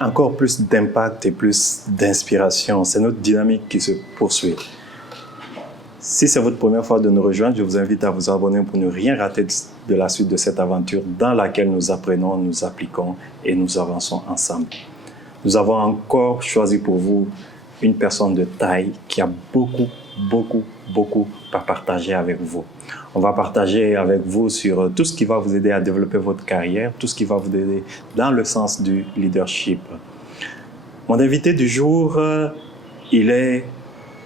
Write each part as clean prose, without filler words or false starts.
encore plus d'impact et plus d'inspiration. C'est notre dynamique qui se poursuit. Si c'est votre première fois de nous rejoindre, je vous invite à vous abonner pour ne rien rater de la suite de cette aventure dans laquelle nous apprenons, nous appliquons et nous avançons ensemble. Nous avons encore choisi pour vous une personne de taille qui a beaucoup à partager avec vous. On va partager avec vous sur tout ce qui va vous aider à développer votre carrière, tout ce qui va vous aider dans le sens du leadership. Mon invité du jour, il est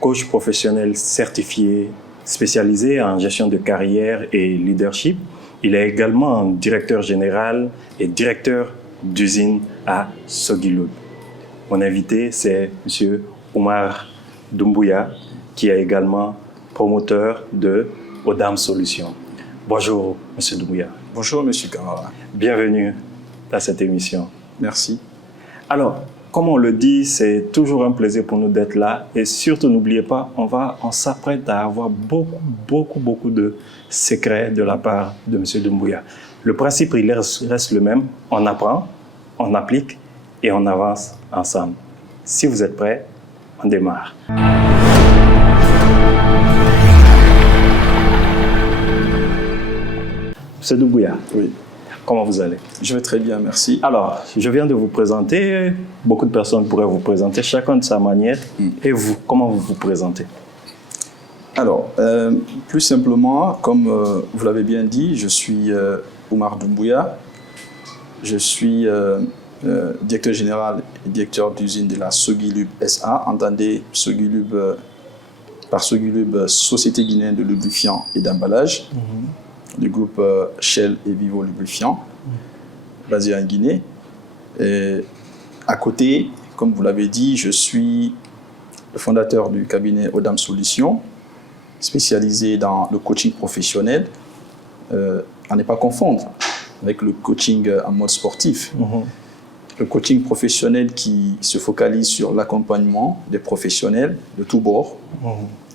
coach professionnel certifié, spécialisé en gestion de carrière et leadership. Il est également directeur général et directeur d'usine à Sogilub. Mon invité, c'est M. Oumar Doumbouya, qui est également promoteur de Odam Solutions. Bonjour, M. Doumbouya. Bonjour, M. Kamara. Bienvenue à cette émission. Merci. Alors, comme on le dit, c'est toujours un plaisir pour nous d'être là. Et surtout, n'oubliez pas, on s'apprête à avoir beaucoup de secrets de la part de M. Doumbouya. Le principe, il reste le même. On apprend, on applique et on avance ensemble. Si vous êtes prêts, on démarre. M. Doumbouya. Oui. Comment vous allez? Je vais très bien, merci. Alors, je viens de vous présenter. Beaucoup de personnes pourraient vous présenter, chacun de sa manière. Et vous, comment vous vous présentez? Alors, plus simplement, comme vous l'avez bien dit, je suis Oumar Doumbouya. Je suis directeur général et directeur d'usine de la Sogilub SA. Entendez Sogilub, par Sogilub, Société guinéenne de lubrifiants et d'emballage. Du groupe Shell et Vivo Lubrifiant, basé en Guinée. Et à côté, comme vous l'avez dit, je suis le fondateur du cabinet Odam Solutions, spécialisé dans le coaching professionnel, à ne pas confondre avec le coaching en mode sportif. Le coaching professionnel qui se focalise sur l'accompagnement des professionnels de tous bords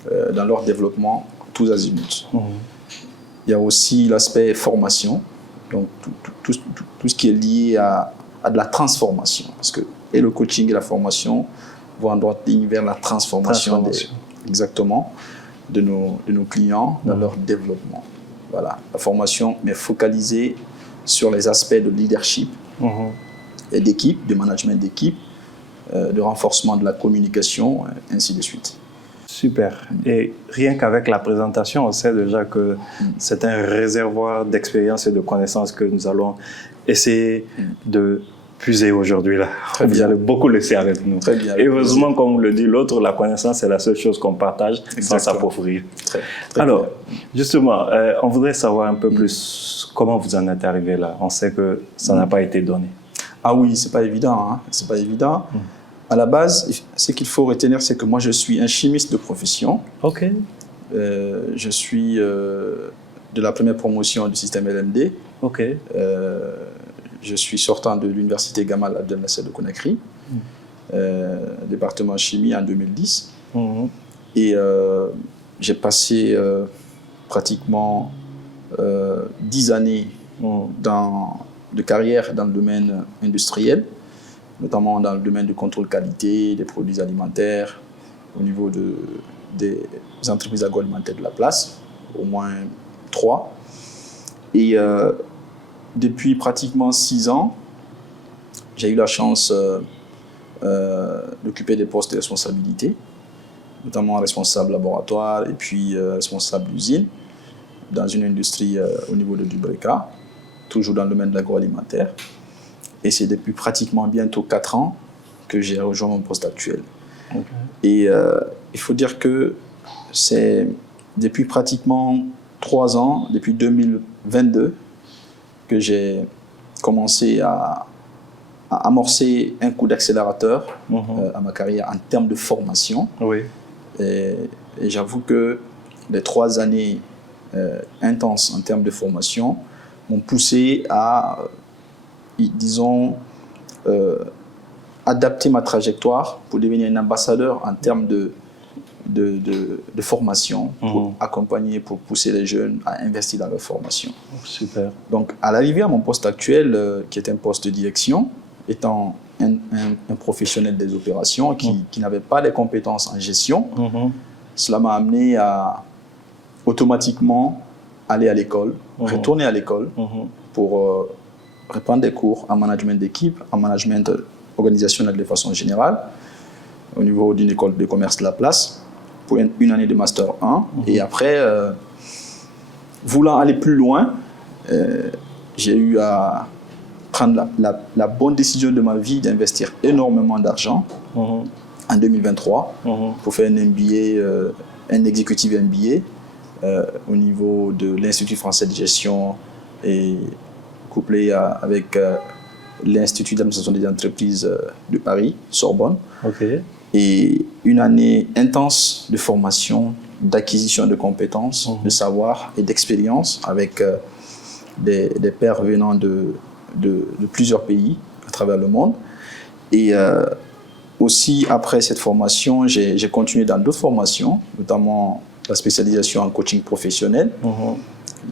dans leur développement tous azimuts. Il y a aussi l'aspect formation, donc tout ce qui est lié à de la transformation. Parce que et le coaching et la formation vont en droite ligne vers la transformation. Exactement, de nos clients dans leur développement. Voilà, la formation, mais focalisée sur les aspects de leadership et d'équipe, de management d'équipe, de renforcement de la communication, ainsi de suite. Super. Et rien qu'avec la présentation, on sait déjà que c'est un réservoir d'expérience et de connaissances que nous allons essayer de puiser aujourd'hui là. Vous allez beaucoup laisser avec nous. Très bien. Et heureusement, comme on le dit, l'autre, la connaissance, c'est la seule chose qu'on partage sans s'appauvrir. Alors, justement, on voudrait savoir un peu plus comment vous en êtes arrivé là. On sait que ça n'a pas été donné. Ah oui, c'est pas évident. Hein. C'est pas évident. À la base, ce qu'il faut retenir, c'est que moi, je suis un chimiste de profession. OK. Je suis de la première promotion du système LMD. OK. Je suis sortant de l'université Gamal Abdel Nasser de Conakry, département chimie en 2010. Et j'ai passé pratiquement 10 années de carrière dans le domaine industriel, notamment dans le domaine du contrôle qualité des produits alimentaires au niveau des entreprises agroalimentaires de la place, au moins 3. Et depuis pratiquement 6 ans, j'ai eu la chance d'occuper des postes de responsabilité, notamment responsable laboratoire et puis responsable d'usine dans une industrie au niveau de Dubreka, toujours dans le domaine de l'agroalimentaire. Et c'est depuis pratiquement bientôt 4 ans que j'ai rejoint mon poste actuel. Et il faut dire que c'est depuis pratiquement 3 ans, depuis 2022, que j'ai commencé à amorcer un coup d'accélérateur à ma carrière en termes de formation. Oui. Et j'avoue que les 3 années intenses en termes de formation m'ont poussé à, disons, adapter ma trajectoire pour devenir un ambassadeur en termes de formation, pour accompagner, pour pousser les jeunes à investir dans leur formation. Super. Donc, à l'arrivée à mon poste actuel, qui est un poste de direction, étant un professionnel des opérations qui n'avait pas les compétences en gestion. Cela m'a amené à automatiquement aller à l'école, retourner à l'école pour reprendre des cours en management d'équipe, en management organisationnel de façon générale, au niveau d'une école de commerce de la place, pour une année de Master 1. Et après, voulant aller plus loin, j'ai eu à prendre la bonne décision de ma vie d'investir énormément d'argent en 2023 pour faire un MBA, un executive MBA au niveau de l'Institut français de gestion et couplé avec l'Institut d'administration des entreprises de Paris, Sorbonne. Et une année intense de formation, d'acquisition de compétences, de savoir et d'expérience avec des pairs venant de plusieurs pays à travers le monde. Et aussi, après cette formation, j'ai continué dans d'autres formations, notamment la spécialisation en coaching professionnel,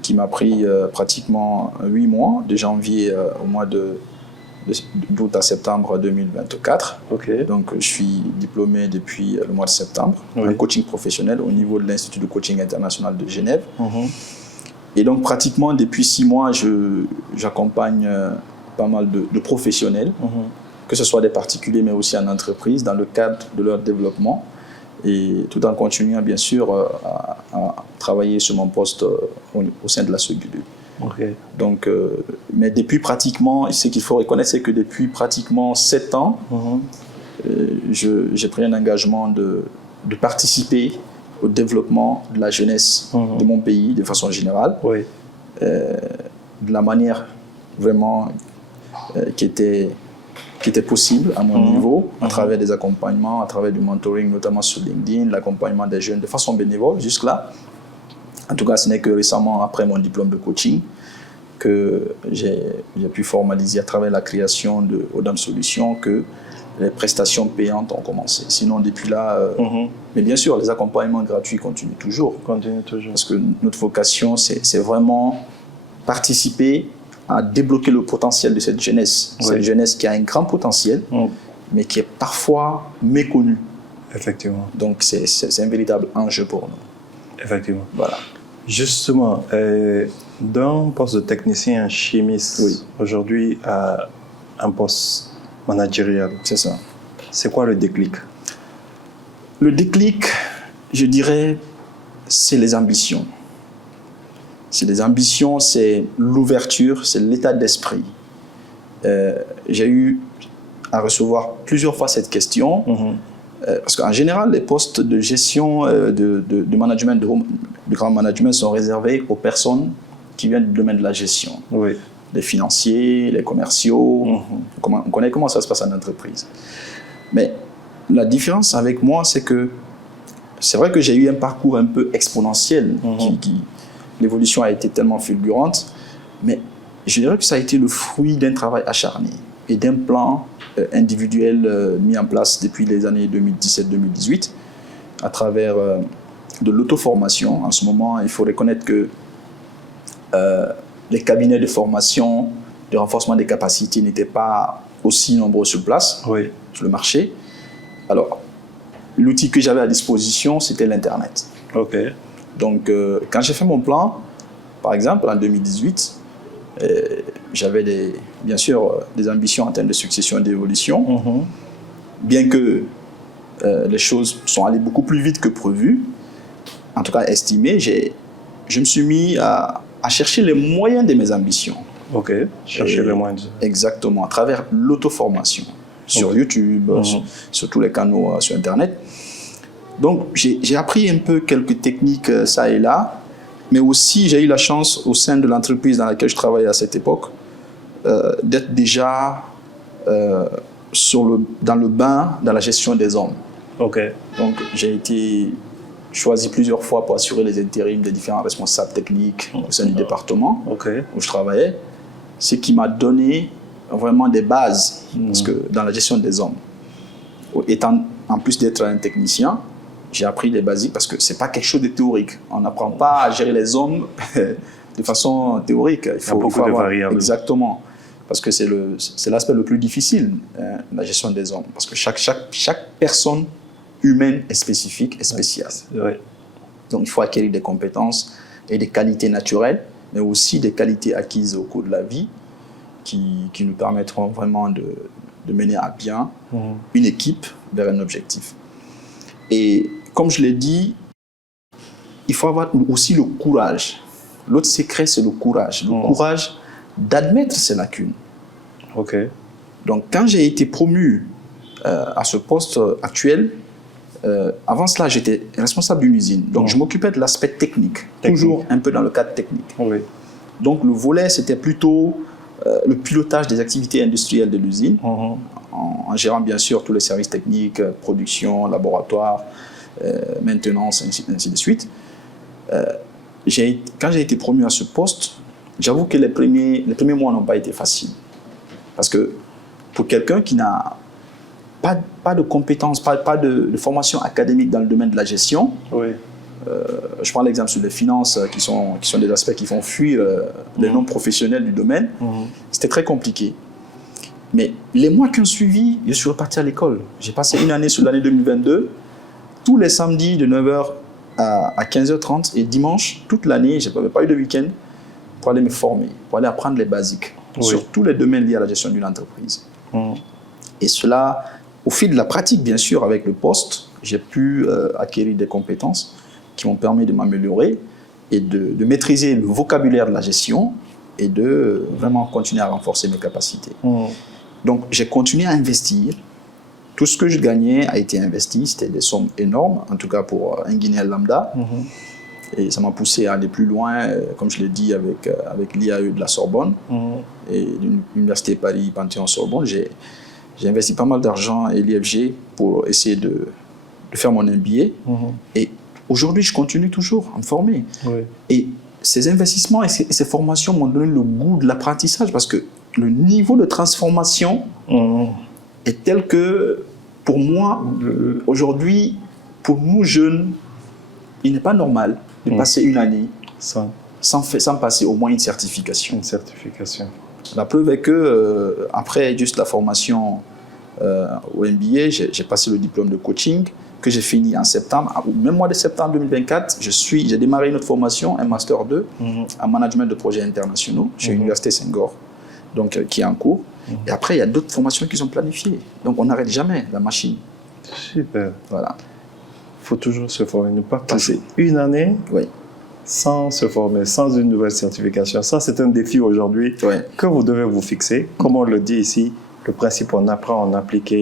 qui m'a pris pratiquement 8 mois, de janvier au mois d'août à septembre 2024. Donc, je suis diplômé depuis le mois de septembre en coaching professionnel au niveau de l'Institut de coaching international de Genève. Et donc, pratiquement depuis 6 mois, j'accompagne pas mal de professionnels, que ce soit des particuliers, mais aussi en entreprise, dans le cadre de leur développement, et tout en continuant, bien sûr, à travailler sur mon poste au sein de la SEGULU. Donc, mais depuis pratiquement, ce qu'il faut reconnaître, c'est que depuis pratiquement 7 ans, j'ai pris un engagement de participer au développement de la jeunesse de mon pays, de façon générale, de la manière vraiment qui était possible à mon niveau, à travers des accompagnements, à travers du mentoring, notamment sur LinkedIn, l'accompagnement des jeunes de façon bénévole, jusque-là. En tout cas, ce n'est que récemment, après mon diplôme de coaching, que j'ai pu formaliser à travers la création de Odam Solutions que les prestations payantes ont commencé. Sinon, depuis là, mais bien sûr, les accompagnements gratuits continuent toujours. Parce que notre vocation, c'est vraiment participer à débloquer le potentiel de cette jeunesse. Cette jeunesse qui a un grand potentiel, mais qui est parfois méconnue. Effectivement. Donc, c'est un véritable enjeu pour nous. Effectivement. Voilà. Justement, d'un poste de technicien chimiste, aujourd'hui à un poste managérial. C'est ça. C'est quoi le déclic? Le déclic, je dirais, c'est les ambitions. C'est les ambitions, c'est l'ouverture, c'est l'état d'esprit. J'ai eu à recevoir plusieurs fois cette question, parce qu'en général, les postes de gestion, de management, de grand management sont réservés aux personnes qui viennent du domaine de la gestion. Les financiers, les commerciaux, on connaît comment ça se passe en entreprise. Mais la différence avec moi, c'est que c'est vrai que j'ai eu un parcours un peu exponentiel, l'évolution a été tellement fulgurante, mais je dirais que ça a été le fruit d'un travail acharné et d'un plan individuel mis en place depuis les années 2017-2018 à travers de l'auto-formation. En ce moment, il faut reconnaître que les cabinets de formation, de renforcement des capacités n'étaient pas aussi nombreux sur place, sur le marché. Alors, l'outil que j'avais à disposition, c'était l'Internet. Donc, quand j'ai fait mon plan, par exemple, en 2018, j'avais bien sûr des ambitions en termes de succession et d'évolution. Bien que les choses sont allées beaucoup plus vite que prévu, en tout cas estimé, je me suis mis à chercher les moyens de mes ambitions. Chercher les moyens. Exactement, à travers l'auto-formation, sur YouTube, sur tous les canaux sur Internet. Donc, j'ai appris un peu quelques techniques ça et là, mais aussi j'ai eu la chance au sein de l'entreprise dans laquelle je travaillais à cette époque d'être déjà dans le bain, dans la gestion des hommes. Donc, j'ai été choisi plusieurs fois pour assurer les intérims des différents responsables techniques au sein du département où je travaillais, ce qui m'a donné vraiment des bases parce que dans la gestion des hommes. Étant, en plus d'être un technicien, j'ai appris les basiques parce que ce n'est pas quelque chose de théorique. On n'apprend pas à gérer les hommes de façon théorique. Il y a beaucoup de variables. Exactement. parce que c'est l'aspect le plus difficile, la gestion des hommes, parce que chaque personne humaine est spécifique et spéciale. Ouais. Donc il faut acquérir des compétences et des qualités naturelles, mais aussi des qualités acquises au cours de la vie qui nous permettront vraiment de mener à bien une équipe vers un objectif. Et comme je l'ai dit, il faut avoir aussi le courage. L'autre secret, c'est le courage. Le courage d'admettre ses lacunes. Ok. Donc, quand j'ai été promu à ce poste actuel, avant cela, j'étais responsable d'une usine. Donc, je m'occupais de l'aspect technique, toujours un peu dans le cadre technique. Oui. Donc, le volet, c'était plutôt le pilotage des activités industrielles de l'usine, en gérant bien sûr tous les services techniques, production, laboratoire, maintenance, ainsi de suite. Quand j'ai été promu à ce poste, j'avoue que les premiers mois n'ont pas été faciles. Parce que pour quelqu'un qui n'a pas de compétences, pas de formation académique dans le domaine de la gestion, oui. Je prends l'exemple sur les finances, qui sont des aspects qui font fuir les non-professionnels du domaine, c'était très compliqué. Mais les mois qui ont suivi, je suis reparti à l'école. J'ai passé une année sur l'année 2022, tous les samedis de 9h à 15h30 et dimanche, toute l'année, je n'avais pas eu de week-end pour aller me former, pour aller apprendre les basiques sur tous les domaines liés à la gestion d'une entreprise. Et cela, au fil de la pratique, bien sûr, avec le poste, j'ai pu acquérir des compétences qui m'ont permis de m'améliorer et de maîtriser le vocabulaire de la gestion et de vraiment continuer à renforcer mes capacités. Donc, j'ai continué à investir. Tout ce que je gagnais a été investi. C'était des sommes énormes, en tout cas pour un Guinéen lambda. Et ça m'a poussé à aller plus loin, comme je l'ai dit, avec l'IAE de la Sorbonne et l'Université Paris Panthéon-Sorbonne. J'ai investi pas mal d'argent et l'IFG pour essayer de faire mon MBA. Et aujourd'hui, je continue toujours à me former. Et ces investissements et ces formations m'ont donné le goût de l'apprentissage parce que le niveau de transformation est tel que, pour moi, aujourd'hui, pour nous jeunes, il n'est pas normal de passer une année sans passer au moins une certification. Une certification. La preuve est que, après juste la formation au MBA, j'ai passé le diplôme de coaching que j'ai fini en septembre. Au même mois de septembre 2024, j'ai démarré une autre formation, un Master 2 en management de projets internationaux chez l'Université Senghor, donc qui est en cours. Et après, il y a d'autres formations qui sont planifiées. Donc, on n'arrête jamais la machine. Super. Voilà. Il faut toujours se former. Ne pas passer une année sans se former, sans une nouvelle certification. Ça, c'est un défi aujourd'hui que vous devez vous fixer. Comme on le dit ici, le principe, on apprend, on applique,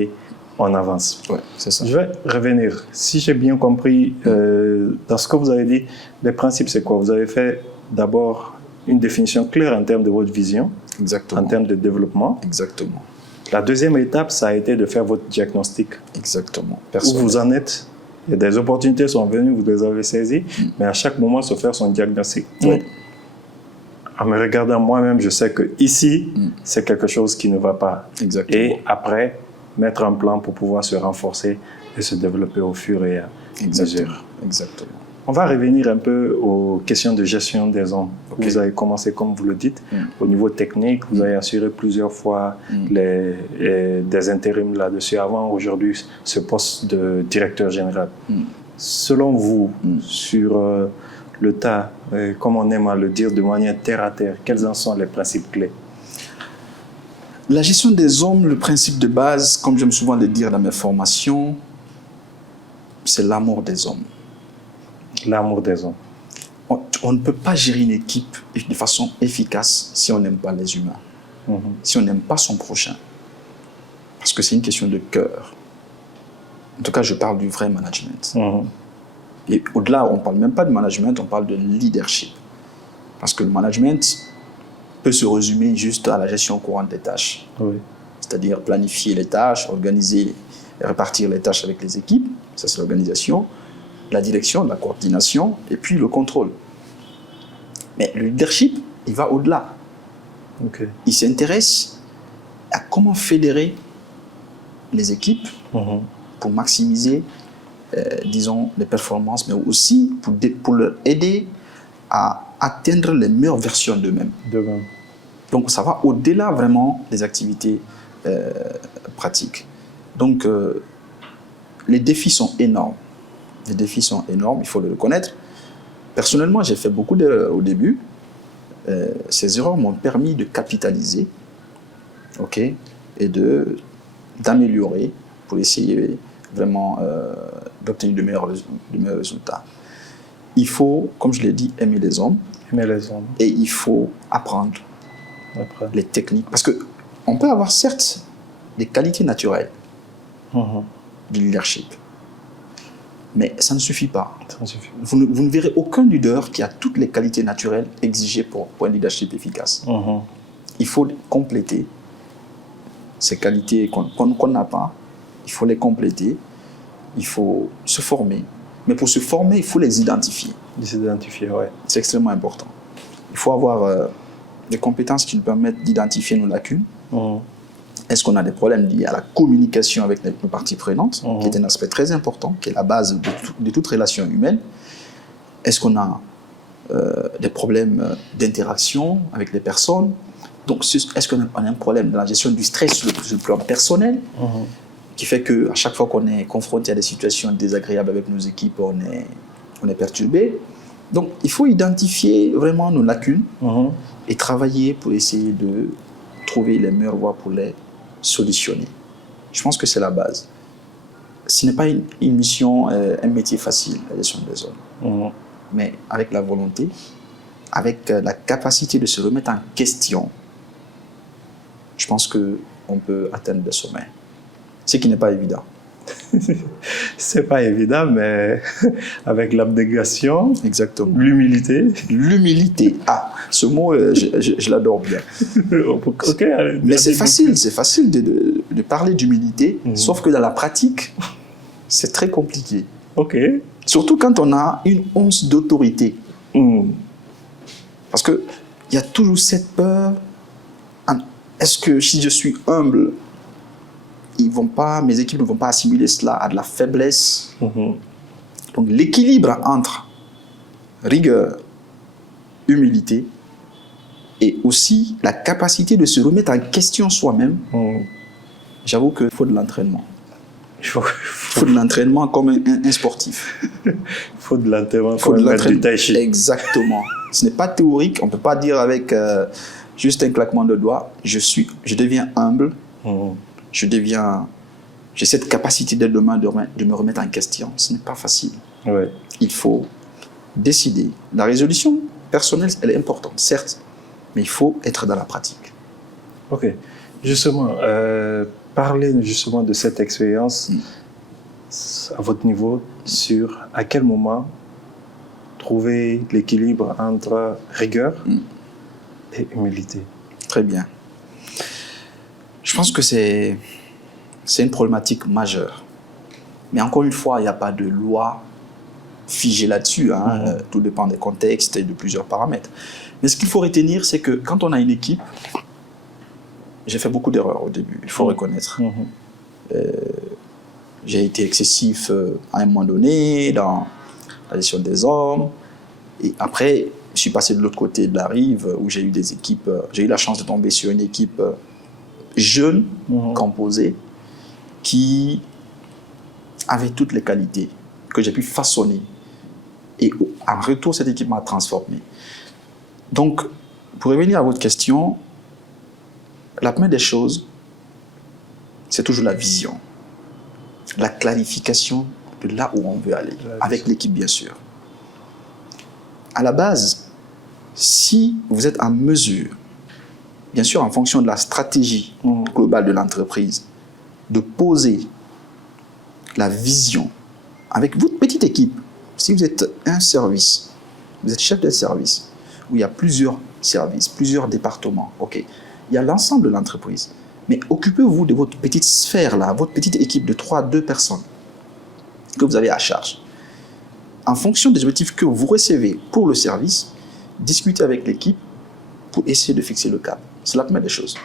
on avance. C'est ça. Je vais revenir. Si j'ai bien compris, dans ce que vous avez dit, les principes, c'est quoi? Vous avez fait d'abord une définition claire en termes de votre vision, exactement, en termes de développement. Exactement. La deuxième étape, ça a été de faire votre diagnostic. Exactement. Où vous en êtes. Il y a des opportunités sont venues, vous les avez saisies, mais à chaque moment, se faire son diagnostic. En me regardant moi-même, je sais que ici, c'est quelque chose qui ne va pas. Exactement. Et après, mettre un plan pour pouvoir se renforcer et se développer au fur et à mesure. Exactement. On va revenir un peu aux questions de gestion des hommes. Vous avez commencé, comme vous le dites, au niveau technique. Vous avez assuré plusieurs fois des intérims là-dessus avant, aujourd'hui, ce poste de directeur général. Selon vous, sur le tas, comme on aime à le dire de manière terre à terre, quels en sont les principes clés? La gestion des hommes, le principe de base, comme j'aime souvent le dire dans mes formations, c'est l'amour des hommes. L'amour des hommes. On ne peut pas gérer une équipe de façon efficace si on n'aime pas les humains, si on n'aime pas son prochain. Parce que c'est une question de cœur. En tout cas, je parle du vrai management. Et au-delà, on ne parle même pas de management, on parle de leadership. Parce que le management peut se résumer juste à la gestion courante des tâches. C'est-à-dire planifier les tâches, organiser et répartir les tâches avec les équipes. Ça, c'est l'organisation. La direction, la coordination et puis le contrôle. Mais le leadership, il va au-delà. Il s'intéresse à comment fédérer les équipes pour maximiser, disons, les performances, mais aussi pour leur aider à atteindre les meilleures versions d'eux-mêmes. Donc, ça va au-delà vraiment des activités pratiques. Donc, les défis sont énormes. Les défis sont énormes, il faut le reconnaître. Personnellement, j'ai fait beaucoup d'erreurs au début. Ces erreurs m'ont permis de capitaliser, ok, et d'améliorer pour essayer vraiment d'obtenir de meilleurs résultats. Il faut, comme je l'ai dit, aimer les hommes. Aimer les hommes. Et il faut apprendre les techniques. Parce qu'on peut avoir certes des qualités naturelles du leadership. Mais ça ne suffit pas. Vous ne verrez aucun leader qui a toutes les qualités naturelles exigées pour un leadership efficace. Il faut compléter ces qualités qu'on n'a pas. Il faut les compléter. Il faut se former. Mais pour se former, il faut les identifier. Les identifier, oui. C'est extrêmement important. Il faut avoir des compétences qui nous permettent d'identifier nos lacunes. Est-ce qu'on a des problèmes liés à la communication avec nos parties prenantes, qui est un aspect très important, qui est la base de toute relation humaine? Est-ce qu'on a des problèmes d'interaction avec les personnes? Donc, est-ce qu'on a un problème dans la gestion du stress sur le plan personnel, qui fait qu'à chaque fois qu'on est confronté à des situations désagréables avec nos équipes, on est perturbé? Donc, il faut identifier vraiment nos lacunes et travailler pour essayer de trouver les meilleures voies pour les solutionner. Je pense que c'est la base. Ce n'est pas une mission, un métier facile, la gestion des hommes. Mais avec la volonté, avec la capacité de se remettre en question, je pense qu'on peut atteindre des sommets. Ce qui n'est pas évident. C'est pas évident, mais avec l'abnégation, exactement, l'humilité. L'humilité, ce mot, je l'adore bien. Okay, mais c'est facile de parler d'humilité, sauf que dans la pratique, c'est très compliqué. Okay. Surtout quand on a une once d'autorité. Parce qu'il y a toujours cette peur. Est-ce que si je suis humble, mes équipes ne vont pas assimiler cela à de la faiblesse? Donc l'équilibre entre rigueur, humilité et aussi la capacité de se remettre en question soi-même, j'avoue qu'il faut de l'entraînement. Il faut de l'entraînement comme un sportif. Il faut de l'entraînement comme un maître du tai chi. Exactement. Ce n'est pas théorique, on ne peut pas dire avec juste un claquement de doigts. Je deviens humble. J'ai cette capacité dès demain de me remettre en question. Ce n'est pas facile. Ouais. Il faut décider. La résolution personnelle, elle est importante, certes, mais il faut être dans la pratique. Ok. Justement, parlez justement de cette expérience à votre niveau sur à quel moment trouver l'équilibre entre rigueur et humilité. Très bien. Je pense que c'est une problématique majeure. Mais encore une fois, il n'y a pas de loi figée là-dessus. Tout dépend des contextes et de plusieurs paramètres. Mais ce qu'il faut retenir, c'est que quand on a une équipe, j'ai fait beaucoup d'erreurs au début, il faut reconnaître. J'ai été excessif à un moment donné dans la gestion des hommes. Et après, je suis passé de l'autre côté de la rive où j'ai eu des équipes. J'ai eu la chance de tomber sur une équipe jeune, composée, qui avait toutes les qualités que j'ai pu façonner. Et en retour, cette équipe m'a transformé. Donc, pour revenir à votre question, la première des choses, c'est toujours la vision. La clarification de là où on veut aller, avec l'équipe bien sûr. À la base, si vous êtes en mesure, bien sûr en fonction de la stratégie globale de l'entreprise, de poser la vision avec votre petite équipe. Si vous êtes un service, vous êtes chef de service, où il y a plusieurs services, plusieurs départements, ok, il y a l'ensemble de l'entreprise. Mais occupez-vous de votre petite sphère là, votre petite équipe de 2 personnes que vous avez à charge. En fonction des objectifs que vous recevez pour le service, discutez avec l'équipe pour essayer de fixer le cap. C'est la première des choses.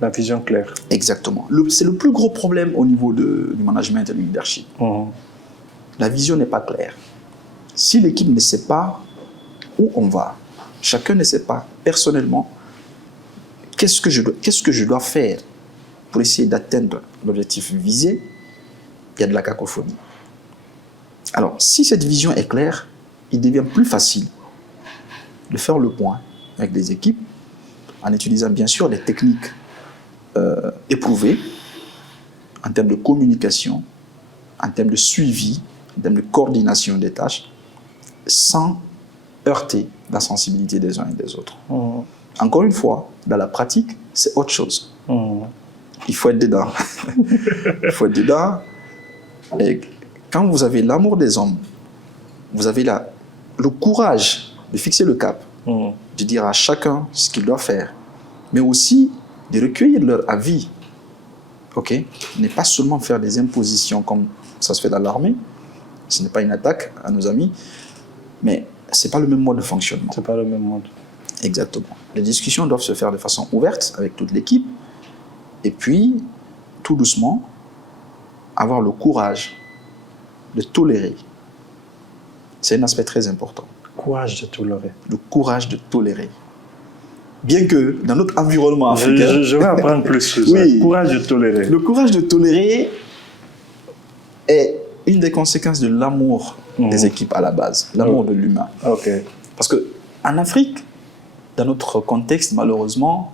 La vision claire. Exactement. C'est le plus gros problème au niveau du management et du leadership. La vision n'est pas claire. Si l'équipe ne sait pas où on va, chacun ne sait pas personnellement qu'est-ce que je dois faire pour essayer d'atteindre l'objectif visé, il y a de la cacophonie. Alors, si cette vision est claire, il devient plus facile de faire le point avec les équipes en utilisant bien sûr les techniques éprouvées en termes de communication, en termes de suivi, en termes de coordination des tâches, sans heurter la sensibilité des uns et des autres. Encore une fois, dans la pratique, c'est autre chose. Il faut être dedans. Il faut être dedans. Et quand vous avez l'amour des hommes, vous avez le courage de fixer le cap, de dire à chacun ce qu'il doit faire, mais aussi de recueillir leur avis. Ok? Ne pas seulement faire des impositions comme ça se fait dans l'armée, ce n'est pas une attaque à nos amis, mais ce n'est pas le même mode de fonctionnement. C'est pas le même mode. Exactement. Les discussions doivent se faire de façon ouverte avec toute l'équipe, et puis, tout doucement, avoir le courage de tolérer. C'est un aspect très important. Courage de tolérer. Le courage de tolérer. Bien que dans notre environnement africain... Je vais apprendre plus sur ça. Oui. Courage de tolérer. Le courage de tolérer est une des conséquences de l'amour des équipes à la base, l'amour de l'humain. Ok. Parce qu'en Afrique, dans notre contexte, malheureusement,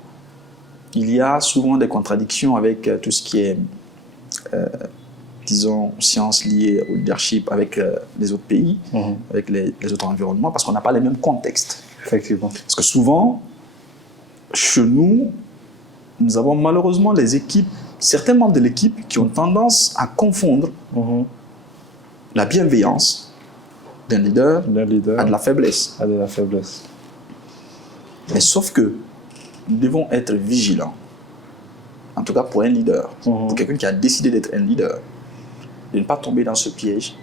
il y a souvent des contradictions avec tout ce qui est, disons, sciences liées au leadership avec les autres pays, avec les autres environnements, parce qu'on n'a pas les mêmes contextes. Effectivement. Parce que souvent, chez nous, nous avons malheureusement les équipes, certains membres de l'équipe qui ont tendance à confondre la bienveillance d'un leader à de la faiblesse. À de la faiblesse. Mais sauf que nous devons être vigilants, en tout cas pour un leader, pour quelqu'un qui a décidé d'être un leader, de ne pas tomber dans ce piège,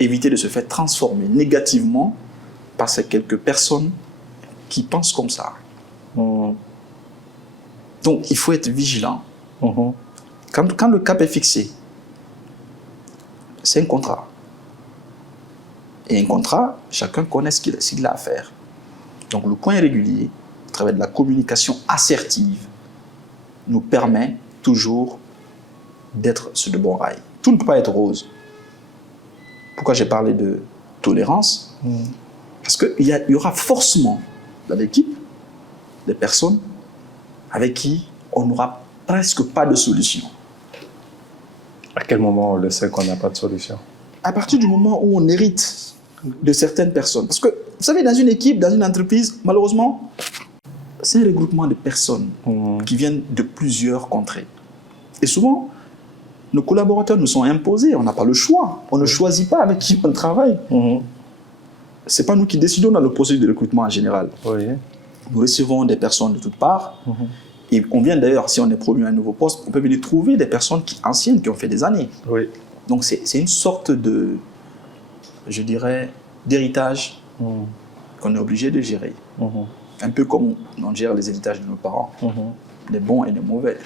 éviter de se faire transformer négativement par ces quelques personnes qui pensent comme ça. Donc il faut être vigilant. Quand le cap est fixé, c'est un contrat. Et un contrat, chacun connaît ce qu'il a à faire. Donc le point régulier, à travers de la communication assertive, nous permet toujours d'être sur de bons rails. Tout ne peut pas être rose. Pourquoi j'ai parlé de tolérance? Parce qu'il y aura forcément dans l'équipe des personnes avec qui on n'aura presque pas de solution. À quel moment on le sait qu'on n'a pas de solution? À partir du moment où on hérite de certaines personnes. Parce que, vous savez, dans une équipe, dans une entreprise, malheureusement, c'est un regroupement de personnes qui viennent de plusieurs contrées. Et souvent, nos collaborateurs nous sont imposés, on n'a pas le choix. On ne choisit pas avec qui on travaille. Ce n'est pas nous qui décidons dans le processus de recrutement en général. Nous recevons des personnes de toutes parts. Et on vient d'ailleurs, si on est promu à un nouveau poste, on peut venir trouver des personnes anciennes qui ont fait des années. Donc c'est une sorte de, je dirais, d'héritage qu'on est obligé de gérer. Un peu comme on gère les héritages de nos parents, des bons et des mauvais.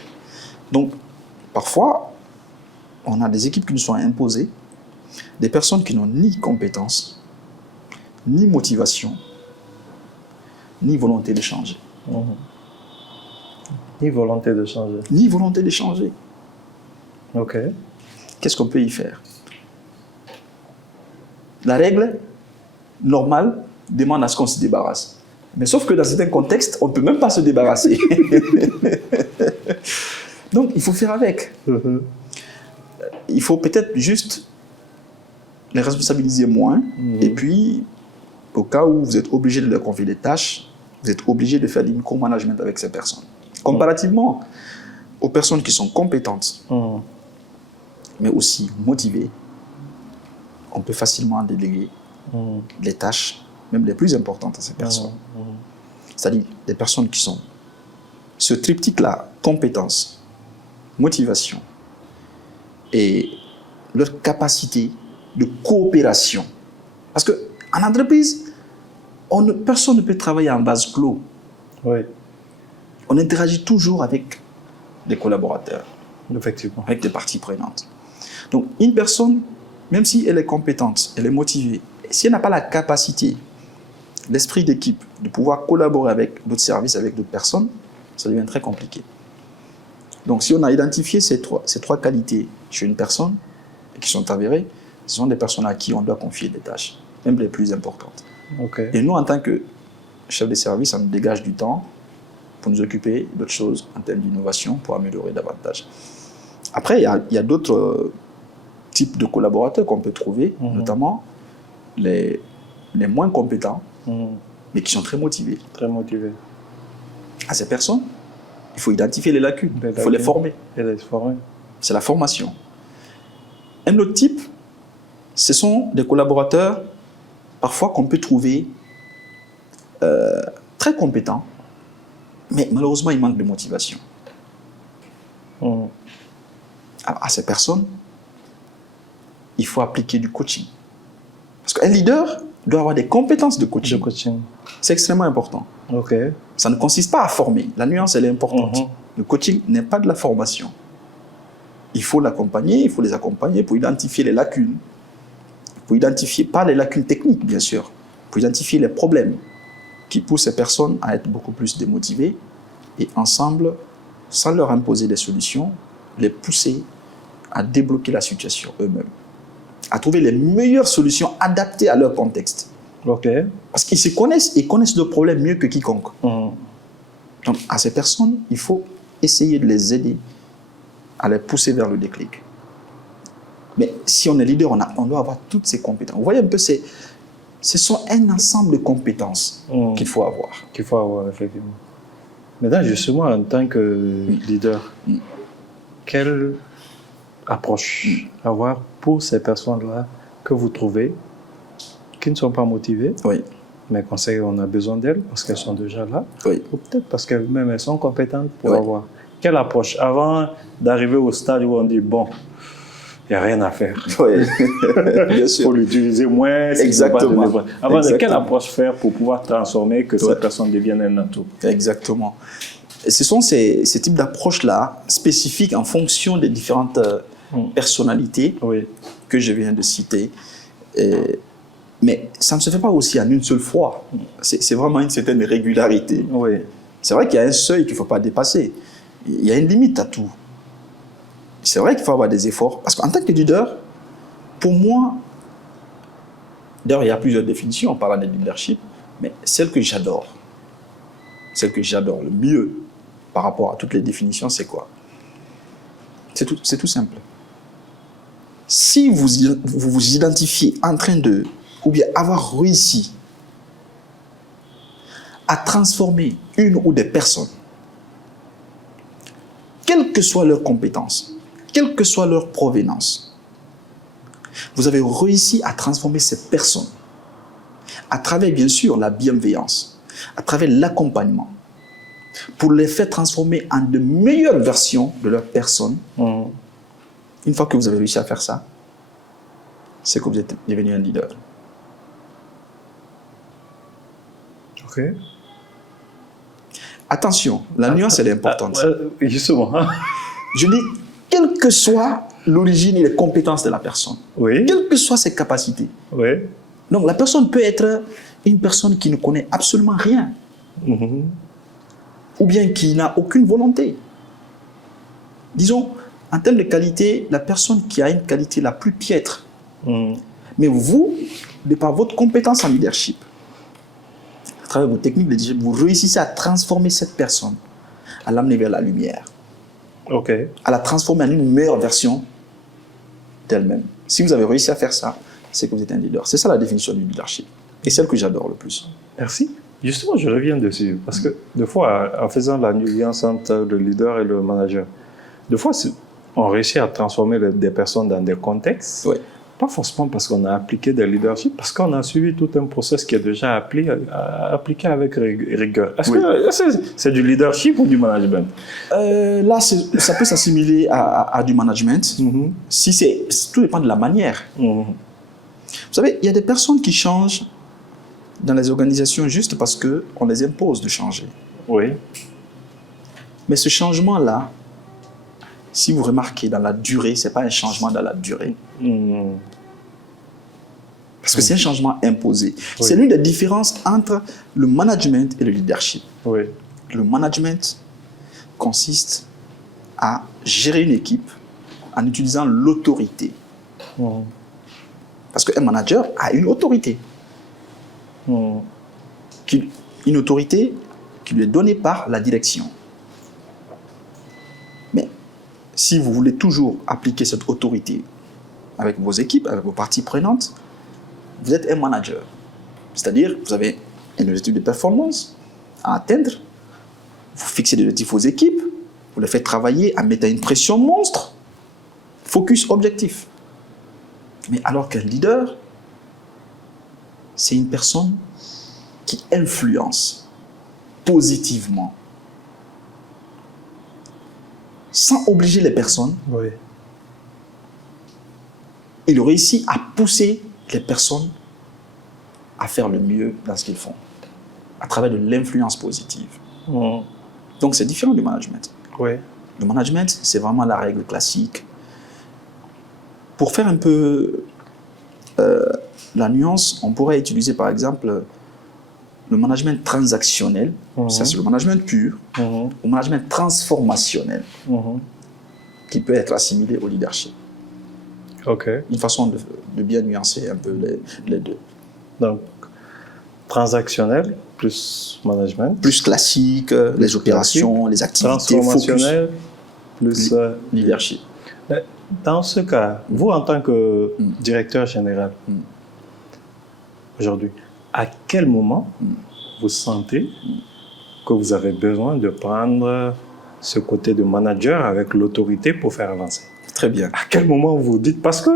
Donc, parfois, on a des équipes qui nous sont imposées, des personnes qui n'ont ni compétences, ni motivation, ni volonté de changer. Ni volonté de changer. Ni volonté de changer. Ok. Qu'est-ce qu'on peut y faire? La règle normale demande à ce qu'on se débarrasse. Mais sauf que dans certains contextes, on ne peut même pas se débarrasser. Donc, il faut faire avec. Il faut peut-être juste les responsabiliser moins. Et puis, au cas où vous êtes obligé de leur confier des tâches, vous êtes obligé de faire du micromanagement avec ces personnes. Comparativement aux personnes qui sont compétentes, mais aussi motivées, on peut facilement déléguer les tâches, même les plus importantes à ces personnes. C'est-à-dire des personnes qui sont ce triptyque-là, compétences, motivation et leur capacité de coopération. Parce qu'en entreprise, personne ne peut travailler en vase clos. On interagit toujours avec des collaborateurs, Effectivement. avec des parties prenantes. Donc, une personne, même si elle est compétente, elle est motivée, si elle n'a pas la capacité, l'esprit d'équipe, de pouvoir collaborer avec d'autres services, avec d'autres personnes, ça devient très compliqué. Donc, si on a identifié ces trois qualités chez une personne, et qui sont avérées, ce sont des personnes à qui on doit confier des tâches, même les plus importantes. Okay. Et nous, en tant que chef de service, on nous dégage du temps pour nous occuper d'autres choses en termes d'innovation, pour améliorer davantage. Après, il y a d'autres types de collaborateurs qu'on peut trouver, notamment les moins compétents, mais qui sont très motivés. Très motivés. À ces personnes, il faut identifier les lacunes, il faut les former. Et les former. C'est la formation. Un autre type, ce sont des collaborateurs, parfois qu'on peut trouver très compétents, mais malheureusement, ils manquent de motivation. À ces personnes, il faut appliquer du coaching. Parce qu'un leader doit avoir des compétences de coaching. C'est extrêmement important. Okay. Ça ne consiste pas à former. La nuance, elle est importante. Le coaching n'est pas de la formation. Il faut l'accompagner, il faut les accompagner pour identifier les lacunes. Pour identifier, pas les lacunes techniques, bien sûr, pour identifier les problèmes qui poussent ces personnes à être beaucoup plus démotivées et ensemble, sans leur imposer des solutions, les pousser à débloquer la situation eux-mêmes, à trouver les meilleures solutions adaptées à leur contexte. Okay. Parce qu'ils se connaissent, ils connaissent le problème mieux que quiconque. Donc, à ces personnes, il faut essayer de les aider à les pousser vers le déclic. Mais si on est leader, on doit avoir toutes ces compétences. Vous voyez un peu, ce sont un ensemble de compétences qu'il faut avoir. Qu'il faut avoir, effectivement. Maintenant, justement, en tant que leader, quelle approche avoir pour ces personnes-là que vous trouvez qui ne sont pas motivées, oui, mais qu'on sait qu'on a besoin d'elles parce qu'elles sont déjà là, oui, ou peut-être parce qu'elles-mêmes elles sont compétentes pour oui, avoir. Quelle approche avant d'arriver au stade où on dit bon, il n'y a rien à faire. Oui, bien sûr. Il faut l'utiliser moins. Exactement. Avant, de quelle approche faire pour pouvoir transformer que cette personne devienne un atout? Exactement. Et ce sont ces types d'approches-là, spécifiques en fonction des différentes personnalités que je viens de citer. Mais ça ne se fait pas aussi en une seule fois. C'est vraiment une certaine régularité. Oui. C'est vrai qu'il y a un seuil qu'il ne faut pas dépasser. Il y a une limite à tout. C'est vrai qu'il faut avoir des efforts. Parce qu'en tant que leader, pour moi, d'ailleurs, il y a plusieurs définitions en parlant de leadership, mais celle que j'adore le mieux par rapport à toutes les définitions, c'est quoi? C'est tout simple. Si vous vous identifiez en train de, ou bien avoir réussi à transformer une ou des personnes, quelles que soient leurs compétences, quelle que soit leur provenance, vous avez réussi à transformer ces personnes à travers, bien sûr, la bienveillance, à travers l'accompagnement, pour les faire transformer en de meilleures versions de leur personne. Une fois que vous avez réussi à faire ça, c'est que vous êtes devenu un leader. OK. Attention, la nuance, elle est importante. Justement. Je dis, quelle que soit l'origine et les compétences de la personne, quelles que soient ses capacités. Donc, la personne peut être une personne qui ne connaît absolument rien, ou bien qui n'a aucune volonté. Disons, en termes de qualité, la personne qui a une qualité la plus piètre. Mais vous, de par votre compétence en leadership, à travers vos techniques de leadership, vous réussissez à transformer cette personne, à l'amener vers la lumière. À la transformer en une meilleure version d'elle-même. Si vous avez réussi à faire ça, c'est que vous êtes un leader. C'est ça la définition du leadership. Et celle que j'adore le plus. Merci. Justement, je reviens dessus. Parce que, des fois, en faisant la nuance entre le leader et le manager, des fois, on réussit à transformer des personnes dans des contextes. Pas forcément parce qu'on a appliqué des leaderships, parce qu'on a suivi tout un processus qui est déjà appliqué avec rigueur. Est-ce que c'est du leadership ou du management? Là, ça peut s'assimiler à du management. Tout dépend de la manière. Vous savez, il y a des personnes qui changent dans les organisations juste parce qu'on les impose de changer. Mais ce changement-là, si vous remarquez dans la durée, ce n'est pas un changement dans la durée. Parce que c'est un changement imposé. C'est l'une des différences entre le management et le leadership. Le management, consiste à gérer une équipe en utilisant l'autorité. Parce qu'un manager a une autorité. Une autorité qui lui est donnée par la direction. Mais si vous voulez toujours appliquer cette autorité avec vos équipes, avec vos parties prenantes, vous êtes un manager. C'est-à-dire, vous avez un objectif de performance à atteindre, vous fixez des objectifs aux équipes, vous les faites travailler à mettre une pression monstre, focus objectif. Mais alors qu'un leader, c'est une personne qui influence positivement, sans obliger les personnes. Oui. Il réussit à pousser les personnes à faire le mieux dans ce qu'ils font, à travers de l'influence positive. Donc c'est différent du management. Oui. Le management, c'est vraiment la règle classique. Pour faire un peu la nuance, on pourrait utiliser par exemple le management transactionnel, ça c'est le management pur, ou le management transformationnel, qui peut être assimilé au leadership. OK. Une façon de bien nuancer un peu les deux. Donc, transactionnel plus management. Plus classique, les opérations, les activités, transformationnel plus leadership. Dans ce cas, vous en tant que directeur général, aujourd'hui, à quel moment vous sentez que vous avez besoin de prendre ce côté de manager avec l'autorité pour faire avancer? Très bien. À quel moment vous dites, parce que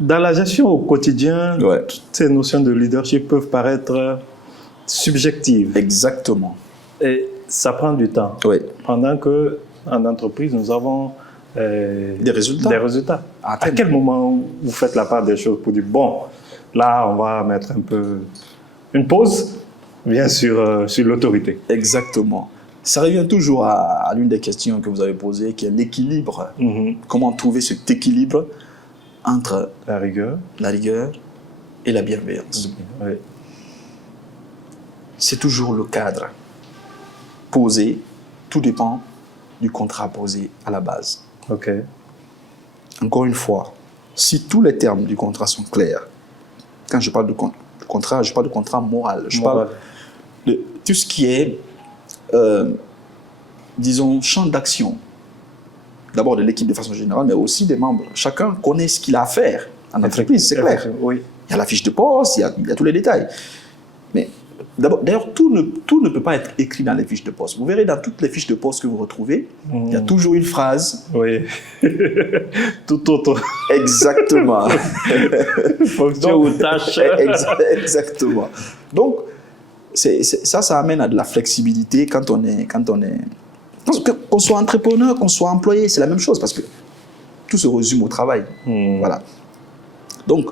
dans la gestion au quotidien, toutes ces notions de leadership peuvent paraître subjectives. Exactement. Et ça prend du temps. Oui. Pendant qu'en entreprise, nous avons des résultats. À quel moment vous faites la part des choses pour dire, bon, là, on va mettre un peu une pause, bien sûr, sur l'autorité? Exactement. Ça revient toujours à l'une des questions que vous avez posées, qui est l'équilibre. Comment trouver cet équilibre entre la rigueur et la bienveillance. Oui. C'est toujours le cadre posé. Tout dépend du contrat posé à la base. OK. Encore une fois, si tous les termes du contrat sont clairs, quand je parle de contrat, je parle de contrat moral. Je parle de tout ce qui est disons, champ d'action, d'abord de l'équipe de façon générale, mais aussi des membres. Chacun connaît ce qu'il a à faire en entreprise, c'est clair. Oui. Il y a la fiche de poste, il y a tous les détails. Mais d'ailleurs, tout ne peut pas être écrit dans les fiches de poste. Vous verrez dans toutes les fiches de poste que vous retrouvez, il y a toujours une phrase. Oui. Tout autre. Exactement. Fonction ou tâche. Exactement. Donc, ça amène à de la flexibilité qu'on soit entrepreneur, qu'on soit employé, c'est la même chose parce que tout se résume au travail. Voilà. Donc,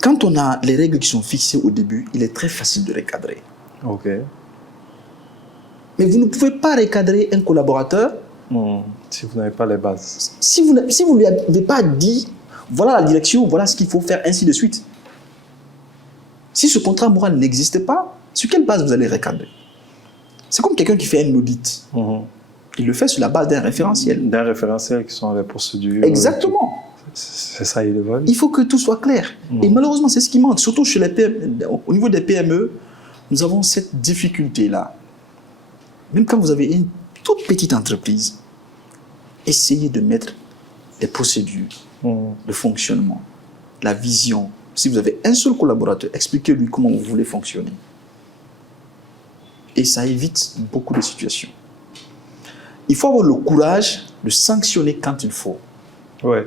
quand on a les règles qui sont fixées au début, il est très facile de recadrer. OK. Mais vous ne pouvez pas recadrer un collaborateur si vous n'avez pas les bases. Si vous ne lui avez pas dit, voilà la direction, voilà ce qu'il faut faire, ainsi de suite. Si ce contrat moral n'existe pas, sur quelle base vous allez recadrer? C'est comme quelqu'un qui fait un audit. Il le fait sur la base d'un référentiel. D'un référentiel qui sont les procédures. Exactement. C'est ça, il évolue. Il faut que tout soit clair. Et malheureusement, c'est ce qui manque. Surtout chez les PME, au niveau des PME, nous avons cette difficulté-là. Même quand vous avez une toute petite entreprise, essayez de mettre des procédures de fonctionnement, la vision. Si vous avez un seul collaborateur, expliquez-lui comment vous voulez fonctionner. Et ça évite beaucoup de situations. Il faut avoir le courage de sanctionner quand il faut. Oui.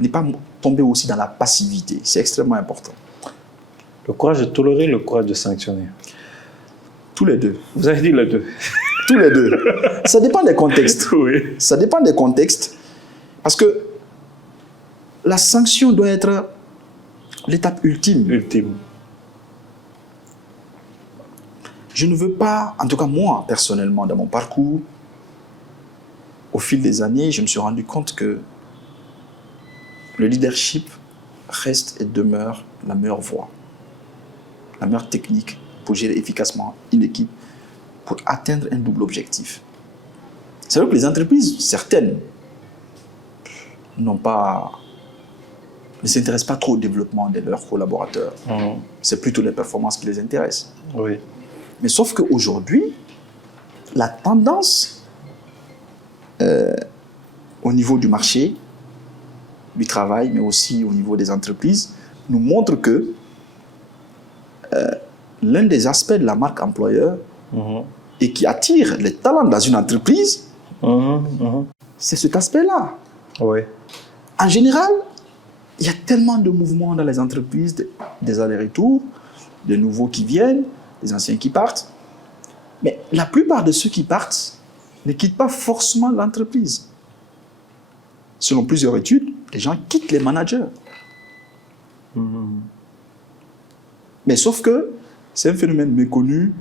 Ne pas tomber aussi dans la passivité. C'est extrêmement important. Le courage de tolérer, le courage de sanctionner. Tous les deux. Vous avez dit les deux. Tous les deux. Ça dépend des contextes. Oui. Ça dépend des contextes. Parce que la sanction doit être l'étape ultime. Je ne veux pas, en tout cas moi, personnellement, dans mon parcours, au fil des années, je me suis rendu compte que le leadership reste et demeure la meilleure voie, la meilleure technique pour gérer efficacement une équipe pour atteindre un double objectif. C'est vrai que les entreprises, certaines, ne s'intéressent pas trop au développement de leurs collaborateurs. C'est plutôt les performances qui les intéressent. Oui. Mais sauf qu'aujourd'hui, la tendance au niveau du marché, du travail, mais aussi au niveau des entreprises, nous montre que l'un des aspects de la marque employeur et qui attire les talents dans une entreprise, c'est cet aspect-là. Oui. En général, il y a tellement de mouvements dans les entreprises, des allers-retours, des nouveaux qui viennent, des anciens qui partent. Mais la plupart de ceux qui partent ne quittent pas forcément l'entreprise. Selon plusieurs études, les gens quittent les managers. Mais sauf que c'est un phénomène méconnu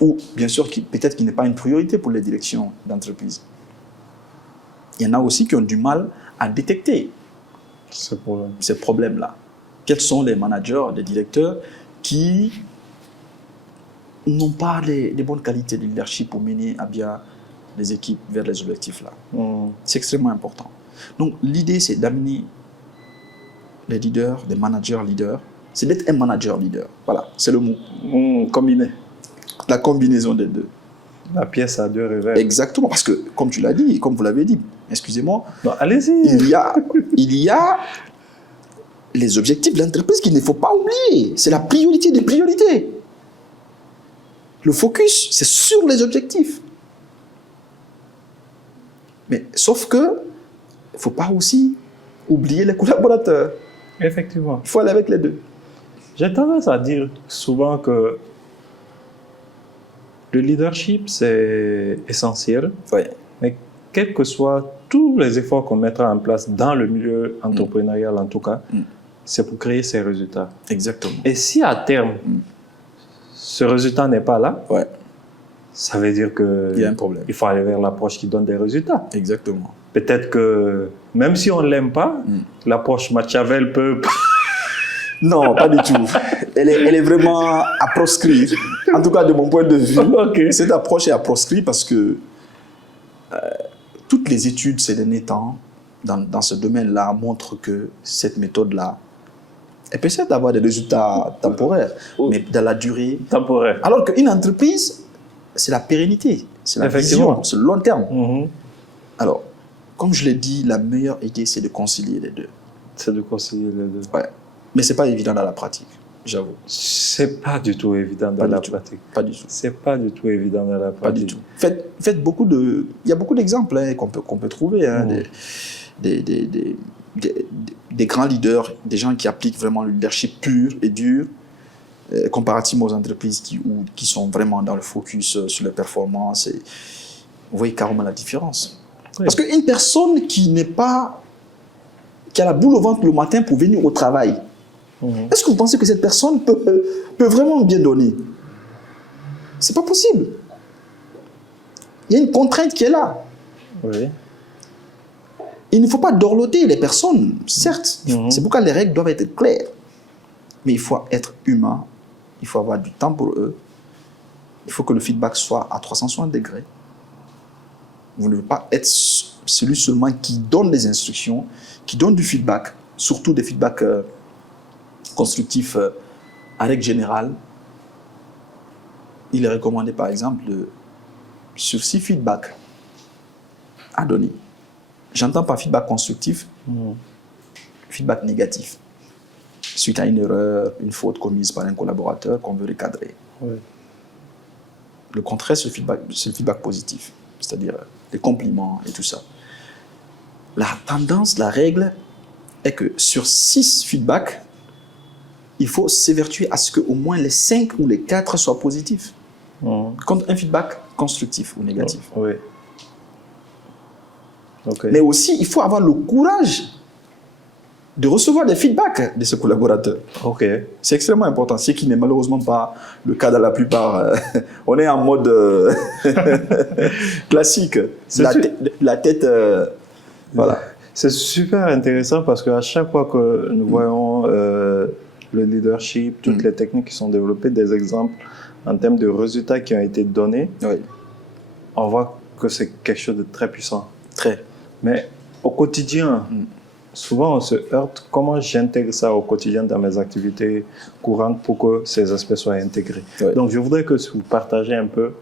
ou, bien sûr, peut-être qui n'est pas une priorité pour les directions d'entreprise. Il y en a aussi qui ont du mal à détecter ces problèmes-là. Quels sont les managers, les directeurs qui n'ont pas les bonnes qualités de leadership pour mener à bien les équipes vers les objectifs-là. C'est extrêmement important. Donc, l'idée, c'est d'amener les leaders, des managers leaders, c'est d'être un manager leader. Voilà, c'est le mot. Combiné. La combinaison des deux. La pièce à deux revers. Exactement, parce que, comme tu l'as dit, comme vous l'avez dit, excusez-moi, allez-y. Il y a les objectifs de l'entreprise qu'il ne faut pas oublier. C'est la priorité des priorités. Le focus, c'est sur les objectifs. Mais sauf que, il ne faut pas aussi oublier les collaborateurs. Effectivement. Il faut aller avec les deux. J'ai tendance à dire souvent que le leadership, c'est essentiel. Oui. Mais quels que soient tous les efforts qu'on mettra en place dans le milieu entrepreneurial, en tout cas, c'est pour créer ces résultats. Exactement. Et si à terme, ce résultat n'est pas là, ouais. Ça veut dire qu'il y a un problème. Il faut aller vers l'approche qui donne des résultats. Exactement. Peut-être que, même si on ne l'aime pas, l'approche Machiavel peut... Non, pas du tout. Elle est vraiment à proscrire. En tout cas, de mon point de vue, Okay. Cette approche est à proscrire parce que toutes les études ces derniers temps dans ce domaine-là montrent que cette méthode-là, elle peut certes avoir des résultats temporaires, mais dans la durée... Temporaire. Alors qu'une entreprise, c'est la pérennité, c'est la vision, c'est le long terme. Alors, comme je l'ai dit, la meilleure idée, c'est de concilier les deux. C'est de concilier les deux. Ouais. Mais ce n'est pas évident dans la pratique, j'avoue. C'est pas du tout évident dans la pratique. Pas du tout. C'est pas du tout évident dans la pratique. Pas du tout. Faites beaucoup de... Il y a beaucoup d'exemples qu'on peut trouver, hein, des grands leaders, des gens qui appliquent vraiment le leadership pur et dur, comparativement aux entreprises qui sont vraiment dans le focus sur les performances. Et vous voyez carrément la différence. Oui. Parce qu'une personne qui a la boule au ventre le matin pour venir au travail, est-ce que vous pensez que cette personne peut vraiment bien donner? C'est pas possible. Il y a une contrainte qui est là. Oui. Il ne faut pas dorloter les personnes, certes. C'est pourquoi les règles doivent être claires. Mais il faut être humain. Il faut avoir du temps pour eux. Il faut que le feedback soit à 360 degrés. Vous ne devez pas être celui seulement qui donne des instructions, qui donne du feedback, surtout des feedbacks constructifs à règle générale. Il est recommandé, par exemple, sur 6 feedbacks à donner. J'entends par feedback constructif, feedback négatif. Suite à une erreur, une faute commise par un collaborateur qu'on veut recadrer. Oui. Le contraire, c'est le feedback positif, c'est-à-dire les compliments et tout ça. La tendance, la règle est que sur 6 feedbacks, il faut s'évertuer à ce qu'au moins les 5 ou les 4 soient positifs. Contre un feedback constructif ou négatif. Oui. Okay. Mais aussi, il faut avoir le courage de recevoir des feedbacks de ce collaborateur. Okay. C'est extrêmement important, ce qui n'est malheureusement pas le cas dans la plupart. On est en mode classique. La tête voilà. C'est super intéressant parce qu'à chaque fois que nous voyons le leadership, toutes les techniques qui sont développées, des exemples en termes de résultats qui ont été donnés, Oui, on voit que c'est quelque chose de très puissant. très. Mais au quotidien, souvent on se heurte. Comment j'intègre ça au quotidien dans mes activités courantes pour que ces aspects soient intégrés? Oui. Donc je voudrais que vous partagiez un peu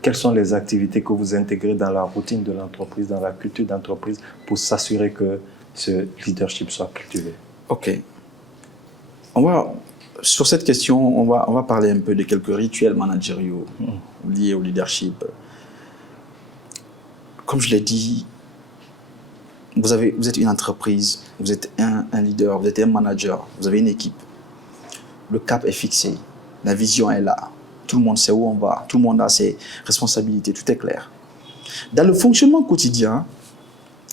quelles sont les activités que vous intégrez dans la routine de l'entreprise, dans la culture d'entreprise, pour s'assurer que ce leadership soit cultivé. OK. Sur cette question, on va parler un peu de quelques rituels managériaux liés au leadership. Comme je l'ai dit, vous êtes une entreprise, vous êtes un leader, vous êtes un manager, vous avez une équipe. Le cap est fixé, la vision est là, tout le monde sait où on va, tout le monde a ses responsabilités, tout est clair. Dans le fonctionnement quotidien,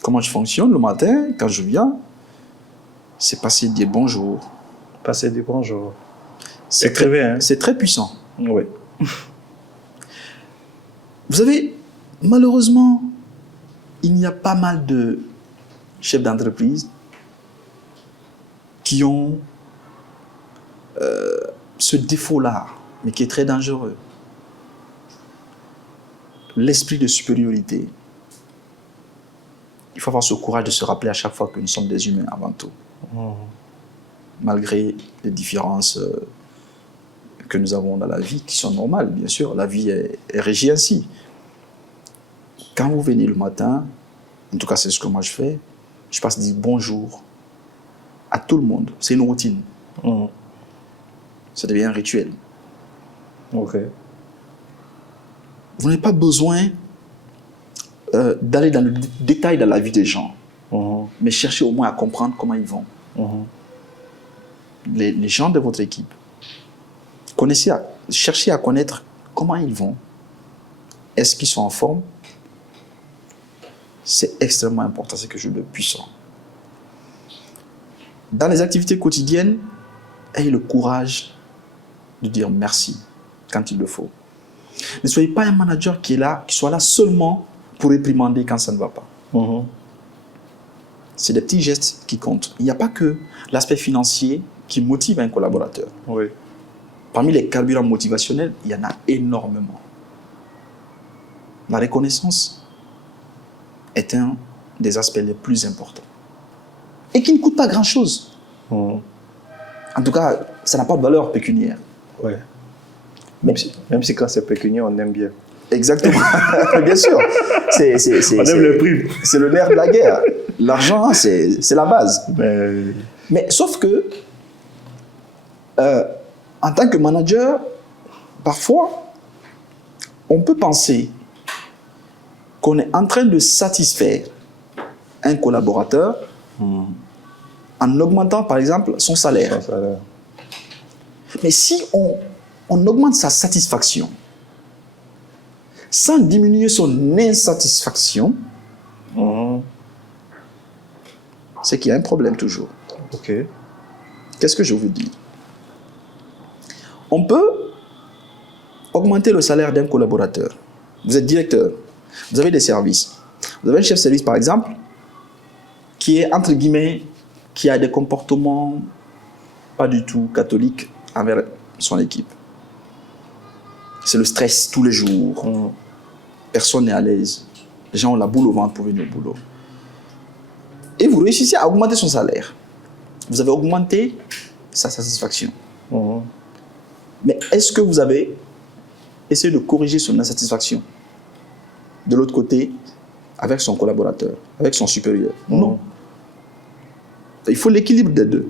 comment je fonctionne le matin, quand je viens, c'est passer dire bonjour. Passer du bonjour. C'est très puissant. Oui. Vous savez, malheureusement, il y a pas mal de chefs d'entreprise qui ont ce défaut-là, mais qui est très dangereux. L'esprit de supériorité. Il faut avoir ce courage de se rappeler à chaque fois que nous sommes des humains avant tout. Malgré les différences que nous avons dans la vie, qui sont normales, bien sûr. La vie est régie ainsi. Quand vous venez le matin, en tout cas c'est ce que moi je fais, je passe dire bonjour à tout le monde. C'est une routine. Ça devient un rituel. OK. Vous n'avez pas besoin d'aller dans le détail de la vie des gens, mais cherchez au moins à comprendre comment ils vont. Les gens de votre équipe, cherchez à connaître comment ils vont. Est-ce qu'ils sont en forme? C'est extrêmement important, c'est quelque chose de puissant. Dans les activités quotidiennes, ayez le courage de dire merci quand il le faut. Ne soyez pas un manager qui soit là seulement pour réprimander quand ça ne va pas. C'est des petits gestes qui comptent. Il n'y a pas que l'aspect financier qui motive un collaborateur. Oui. Parmi les carburants motivationnels, il y en a énormément. La reconnaissance est un des aspects les plus importants. Et qui ne coûte pas grand-chose. En tout cas, ça n'a pas de valeur pécuniaire. Ouais. Même si quand c'est pécuniaire, on aime bien. Exactement. Bien sûr. On aime le prix. C'est le nerf de la guerre. L'argent, c'est la base. Mais sauf que, en tant que manager, parfois, on peut penser qu'on est en train de satisfaire un collaborateur en augmentant, par exemple, son salaire. Mais si on augmente sa satisfaction sans diminuer son insatisfaction, c'est qu'il y a un problème toujours. OK. Qu'est-ce que je vous dis? On peut augmenter le salaire d'un collaborateur. Vous êtes directeur, vous avez des services. Vous avez un chef de service, par exemple, qui est, entre guillemets, qui a des comportements pas du tout catholiques envers son équipe. C'est le stress tous les jours. Personne n'est à l'aise. Les gens ont la boule au ventre pour venir au boulot. Et vous réussissez à augmenter son salaire. Vous avez augmenté sa satisfaction. Mais est-ce que vous avez essayé de corriger son insatisfaction de l'autre côté avec son collaborateur, avec son supérieur? Non. Il faut l'équilibre des deux.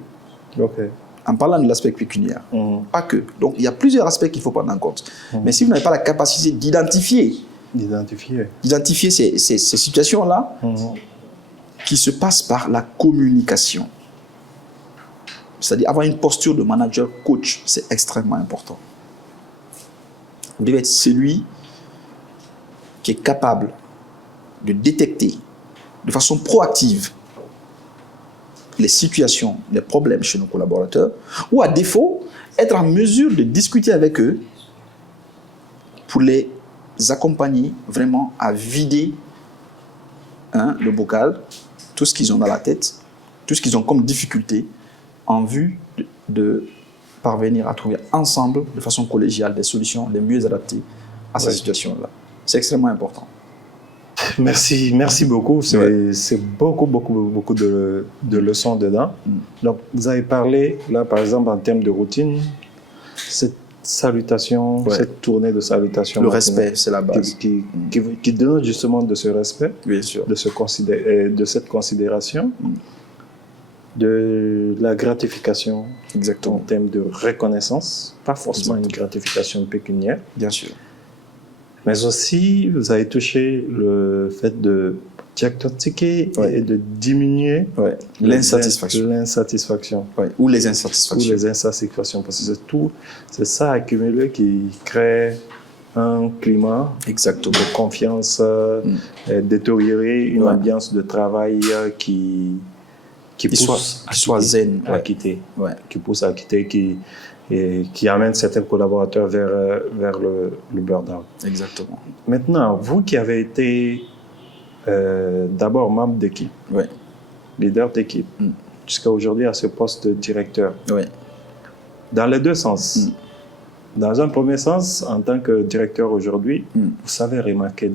Okay. En parlant de l'aspect pécuniaire. Pas que. Donc, il y a plusieurs aspects qu'il faut prendre en compte. Mais si vous n'avez pas la capacité d'identifier ces situations-là, qui se passent par la communication. C'est-à-dire avoir une posture de manager coach, c'est extrêmement important. Vous devez être celui qui est capable de détecter de façon proactive les situations, les problèmes chez nos collaborateurs, ou à défaut, être en mesure de discuter avec eux pour les accompagner vraiment à vider le bocal, tout ce qu'ils ont dans la tête, tout ce qu'ils ont comme difficulté, en vue de parvenir à trouver ensemble, de façon collégiale, des solutions les mieux adaptées à cette situation-là. C'est extrêmement important. Merci beaucoup. C'est beaucoup de leçons dedans. Donc, vous avez parlé, là, par exemple, en termes de routine, cette salutation, cette tournée de salutation. Le respect, c'est la base. Qui donne justement de ce respect, bien sûr. De cette considération, de la gratification. Exactement. En termes de reconnaissance, pas forcément une gratification pécuniaire. Bien sûr. Mais aussi, vous avez touché le fait de diagnostiquer et de diminuer l'insatisfaction. Ou les insatisfactions. Ou les insatisfactions, parce que c'est ça accumulé qui crée un climat de confiance, détériorer une ambiance de travail qui soit zen, à quitter, qui pousse à quitter, qui amène certains collaborateurs vers le burn-out. Exactement. Maintenant, vous qui avez été d'abord membre d'équipe, leader d'équipe, jusqu'à aujourd'hui à ce poste de directeur, dans les deux sens. Dans un premier sens, en tant que directeur aujourd'hui, vous savez remarquer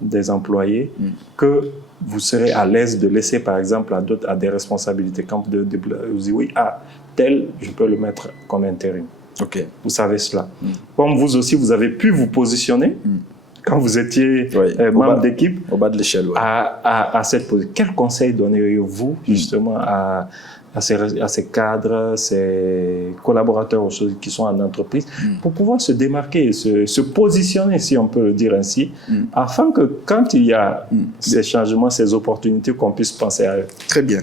des employés que vous serez à l'aise de laisser, par exemple, à d'autres à des responsabilités. Quand vous dites oui, tel, je peux le mettre comme intérim. Vous savez cela. Comme vous aussi, vous avez pu vous positionner quand vous étiez membre d'équipe au bas de l'échelle. À cette position. Quel conseil donneriez-vous justement à ces cadres, ces collaborateurs qui sont en entreprise, pour pouvoir se démarquer, se positionner, si on peut le dire ainsi, afin que quand il y a ces changements, ces opportunités, qu'on puisse penser à eux. Très bien.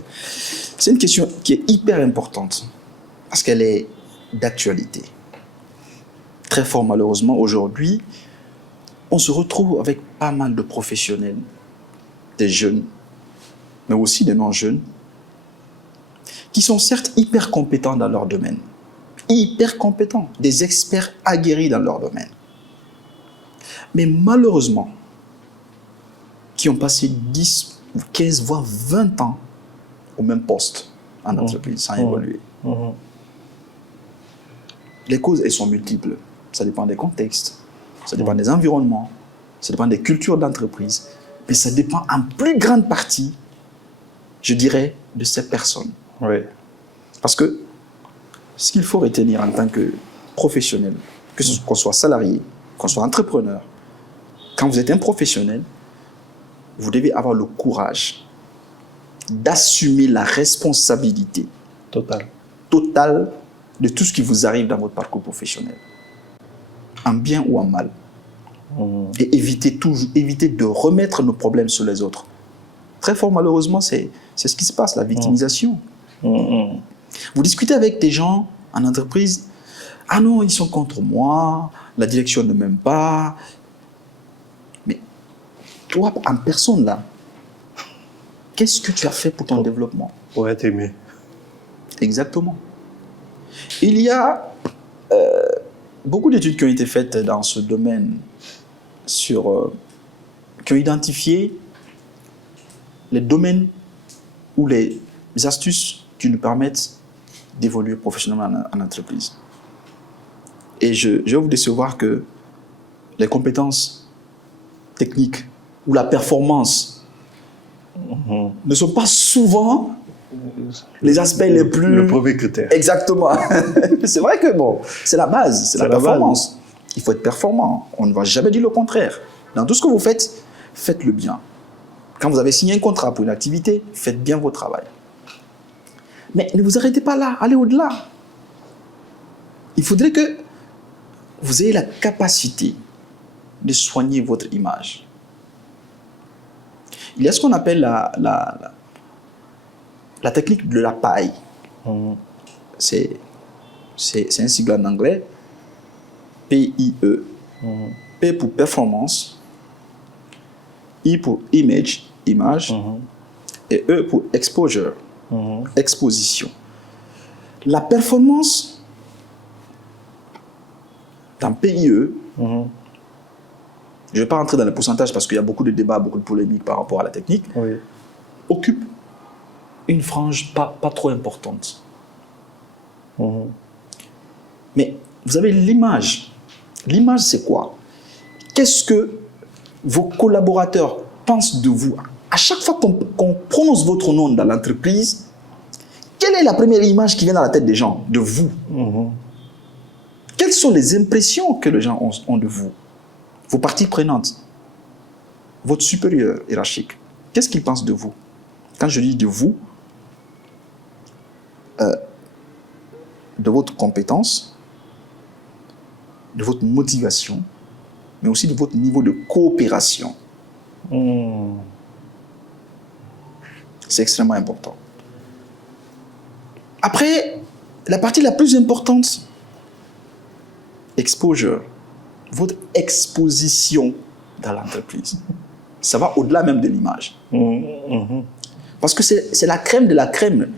C'est une question qui est hyper importante, parce qu'elle est d'actualité. Très fort, malheureusement, aujourd'hui, on se retrouve avec pas mal de professionnels, des jeunes, mais aussi des non-jeunes, qui sont certes hyper compétents dans leur domaine, hyper compétents, des experts aguerris dans leur domaine, mais malheureusement, qui ont passé 10, 15, voire 20 ans au même poste en entreprise, sans évoluer. Les causes, elles sont multiples. Ça dépend des contextes, ça dépend des environnements, ça dépend des cultures d'entreprise, mais ça dépend en plus grande partie, je dirais, de ces personnes. Parce que ce qu'il faut retenir en tant que professionnel, qu'on soit salarié, qu'on soit entrepreneur, quand vous êtes un professionnel, vous devez avoir le courage d'assumer la responsabilité totale de tout ce qui vous arrive dans votre parcours professionnel, en bien ou en mal. Et éviter de remettre nos problèmes sur les autres. Très fort, malheureusement, c'est ce qui se passe, la victimisation. Vous discutez avec des gens en entreprise, ah non, ils sont contre moi, la direction ne m'aime pas. Mais toi, en personne là, qu'est-ce que tu as fait pour ton développement? Pour être aimé. Exactement. Il y a beaucoup d'études qui ont été faites dans ce domaine qui ont identifié les domaines ou les astuces qui nous permettent d'évoluer professionnellement en entreprise. Et je vais vous décevoir que les compétences techniques ou la performance ne sont pas souvent les aspects les plus... Le premier critère. Exactement. C'est vrai que bon, c'est la base, c'est la performance. Il faut être performant. On ne va jamais dire le contraire. Dans tout ce que vous faites, faites-le bien. Quand vous avez signé un contrat pour une activité, faites bien votre travail. Mais ne vous arrêtez pas là, allez au-delà. Il faudrait que vous ayez la capacité de soigner votre image. Il y a ce qu'on appelle la technique de la paille. C'est un sigle en anglais. P-I-E. P pour performance. I pour image, et E pour exposure, exposition. La performance dans PIE, je ne vais pas rentrer dans les pourcentages parce qu'il y a beaucoup de débats, beaucoup de polémiques par rapport à la technique, occupe une frange pas trop importante. Mais vous avez l'image. L'image, c'est quoi? Qu'est-ce que vos collaborateurs pensent de vous? À chaque fois qu'on prononce votre nom dans l'entreprise, quelle est la première image qui vient dans la tête des gens de vous? Quelles sont les impressions que les gens ont de vous? Vos parties prenantes, votre supérieur hiérarchique, qu'est-ce qu'ils pensent de vous? Quand je dis de vous, de votre compétence, de votre motivation, mais aussi de votre niveau de coopération. C'est extrêmement important. Après, la partie la plus importante, exposure, votre exposition dans l'entreprise. Ça va au-delà même de l'image. Parce que c'est la crème de la crème.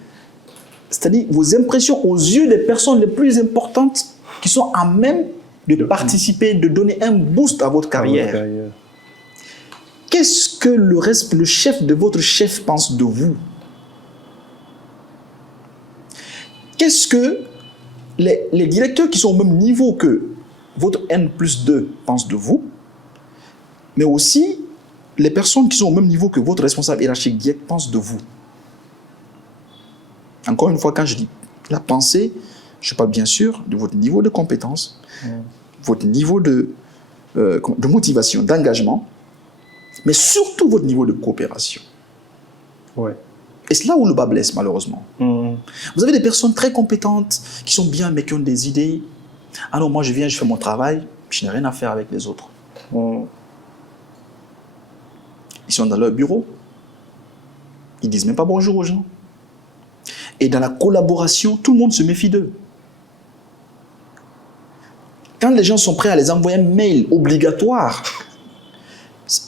C'est-à-dire vos impressions aux yeux des personnes les plus importantes qui sont à même de participer, de donner un boost à votre carrière. Qu'est-ce que le chef de votre chef pense de vous? Qu'est-ce que les directeurs qui sont au même niveau que votre N+2 pensent de vous? Mais aussi, les personnes qui sont au même niveau que votre responsable hiérarchique direct pensent de vous. Encore une fois, quand je dis la pensée, je parle bien sûr de votre niveau de compétence, votre niveau de motivation, d'engagement, mais surtout votre niveau de coopération. Et c'est là où le bas blesse, malheureusement. Vous avez des personnes très compétentes, qui sont bien, mais qui ont des idées. Ah non, moi je viens, je fais mon travail, je n'ai rien à faire avec les autres. Ils sont dans leur bureau. Ils ne disent même pas bonjour aux gens. Et dans la collaboration, tout le monde se méfie d'eux. Quand les gens sont prêts à les envoyer un mail obligatoire,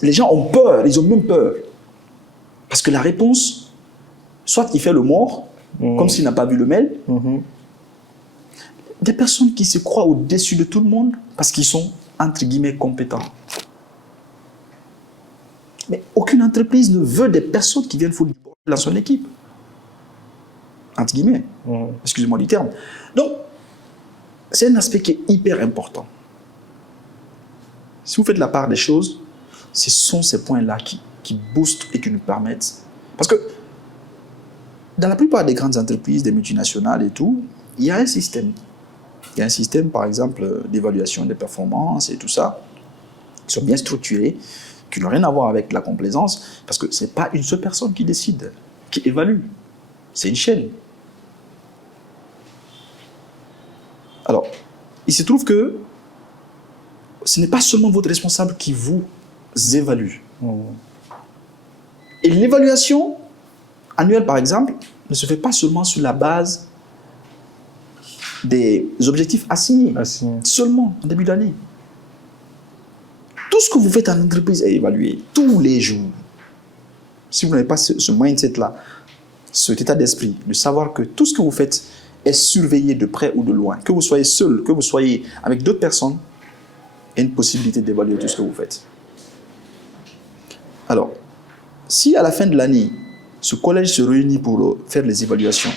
les gens ont peur, ils ont même peur. Parce que la réponse, soit il fait le mort, comme s'il n'a pas vu le mail. Des personnes qui se croient au-dessus de tout le monde parce qu'ils sont, entre guillemets, compétents. Mais aucune entreprise ne veut des personnes qui viennent foutre dans son équipe. Entre guillemets. Excusez-moi du terme. Donc, c'est un aspect qui est hyper important. Si vous faites la part des choses, ce sont ces points-là qui boostent et qui nous permettent. Parce que dans la plupart des grandes entreprises, des multinationales et tout, il y a un système. Il y a un système, par exemple, d'évaluation des performances et tout ça, qui sont bien structurés, qui n'ont rien à voir avec la complaisance, parce que ce n'est pas une seule personne qui décide, qui évalue. C'est une chaîne. Alors, il se trouve que ce n'est pas seulement votre responsable qui vous évalue. Et l'évaluation annuelle, par exemple, ne se fait pas seulement sur la base des objectifs assignés. Seulement en début d'année. Tout ce que vous faites en entreprise est évalué tous les jours. Si vous n'avez pas ce mindset-là, cet état d'esprit, de savoir que tout ce que vous faites est surveillé de près ou de loin, que vous soyez seul, que vous soyez avec d'autres personnes, il y a une possibilité d'évaluer tout ce que vous faites. Alors, si à la fin de l'année, ce collège se réunit pour faire les évaluations,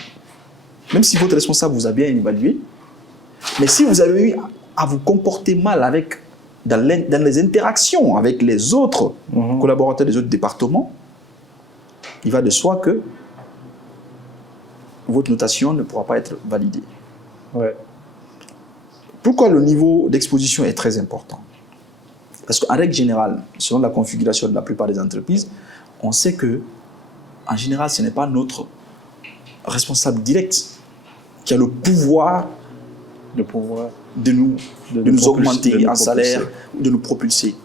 même si votre responsable vous a bien évalué, mais si vous avez eu à vous comporter mal dans les interactions avec les autres collaborateurs des autres départements, il va de soi que votre notation ne pourra pas être validée. Pourquoi le niveau d'exposition est très important? Parce qu'en règle générale, selon la configuration de la plupart des entreprises, on sait que, en général, ce n'est pas notre responsable direct qui a le pouvoir de nous augmenter en salaire, de nous propulser.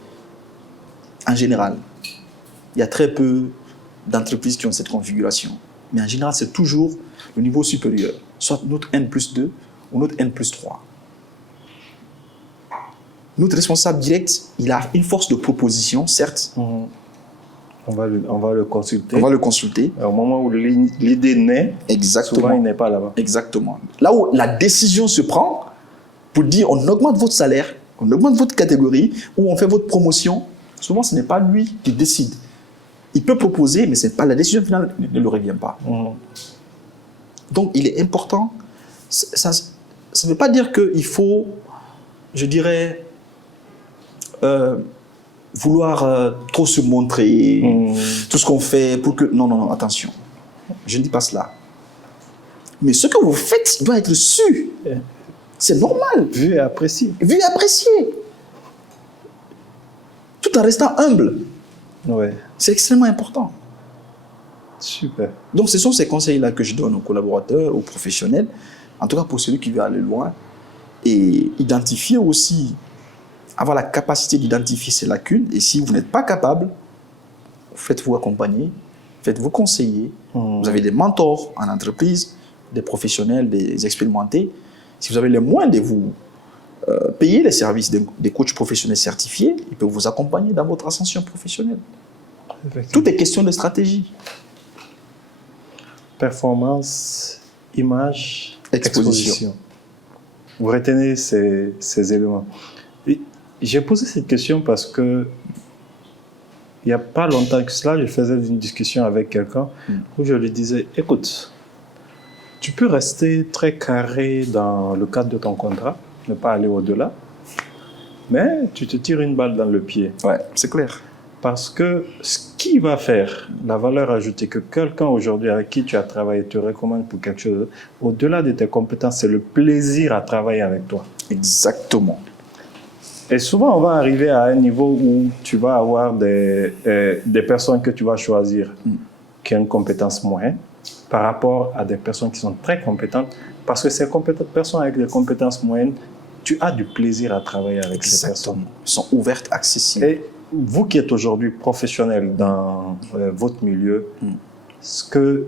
En général, il y a très peu d'entreprises qui ont cette configuration. Mais en général, c'est toujours le niveau supérieur, soit notre N+2 ou notre N+3. Notre responsable direct, il a une force de proposition, certes. On va le consulter. On va le consulter. Et au moment où l'idée naît, souvent il n'est pas là-bas. Exactement. Là où la décision se prend pour dire on augmente votre salaire, on augmente votre catégorie, ou on fait votre promotion, souvent ce n'est pas lui qui décide. Il peut proposer, mais c'est pas la décision finale ne lui revient pas. Donc il est important, ça ça ne veut pas dire qu'il faut, je dirais, vouloir trop se montrer, tout ce qu'on fait pour que... Non, non, non, attention. Je ne dis pas cela. Mais ce que vous faites doit être su. C'est normal. Vu et apprécié. Vu et apprécié. Tout en restant humble. Ouais. C'est extrêmement important. Super. Donc, ce sont ces conseils-là que je donne aux collaborateurs, aux professionnels, en tout cas pour celui qui veut aller loin, et identifier aussi, avoir la capacité d'identifier ses lacunes, et si vous n'êtes pas capable, faites-vous accompagner, faites-vous conseiller. Vous avez des mentors en entreprise, des professionnels, des expérimentés. Si vous avez les moyens de vous payer les services des coachs professionnels certifiés, ils peuvent vous accompagner dans votre ascension professionnelle. Tout est question de stratégie. Performance, image, Exposition. Vous retenez ces éléments. J'ai posé cette question parce que il n'y a pas longtemps que cela, je faisais une discussion avec quelqu'un où je lui disais, écoute, tu peux rester très carré dans le cadre de ton contrat, ne pas aller au-delà, mais tu te tires une balle dans le pied. Ouais, c'est clair. Parce que ce qui va faire la valeur ajoutée que quelqu'un aujourd'hui avec qui tu as travaillé te recommande pour quelque chose, au-delà de tes compétences, c'est le plaisir à travailler avec toi. Exactement. Et souvent, on va arriver à un niveau où tu vas avoir des personnes que tu vas choisir qui ont une compétence moyenne par rapport à des personnes qui sont très compétentes. Parce que ces personnes avec des compétences moyennes, tu as du plaisir à travailler avec ces personnes. Elles sont ouvertes, accessibles. Et vous qui êtes aujourd'hui professionnel dans votre milieu, ce que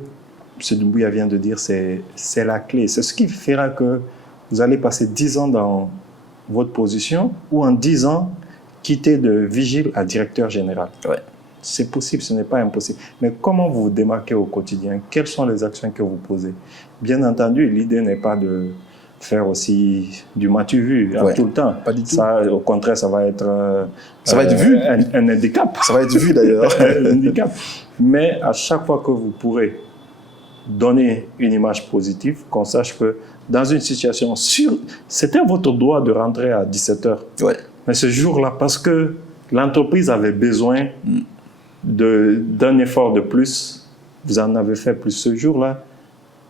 M. Doumbouya vient de dire, c'est la clé. C'est ce qui fera que vous allez passer 10 ans dans votre position ou en 10 ans, quitter de vigile à directeur général. Ouais. C'est possible, ce n'est pas impossible. Mais comment vous vous démarquez au quotidien? Quelles sont les actions que vous posez? Bien entendu, l'idée n'est pas de faire aussi du m'as-tu vu tout le temps. Pas du tout. Ça, au contraire, ça va être, vu. un handicap. Ça va être vu d'ailleurs. Un handicap. Mais à chaque fois que vous pourrez donner une image positive, qu'on sache que dans une situation sûre, c'était votre droit de rentrer à 17h. Ouais. Mais ce jour-là, parce que l'entreprise avait besoin d'un effort de plus, vous en avez fait plus ce jour-là.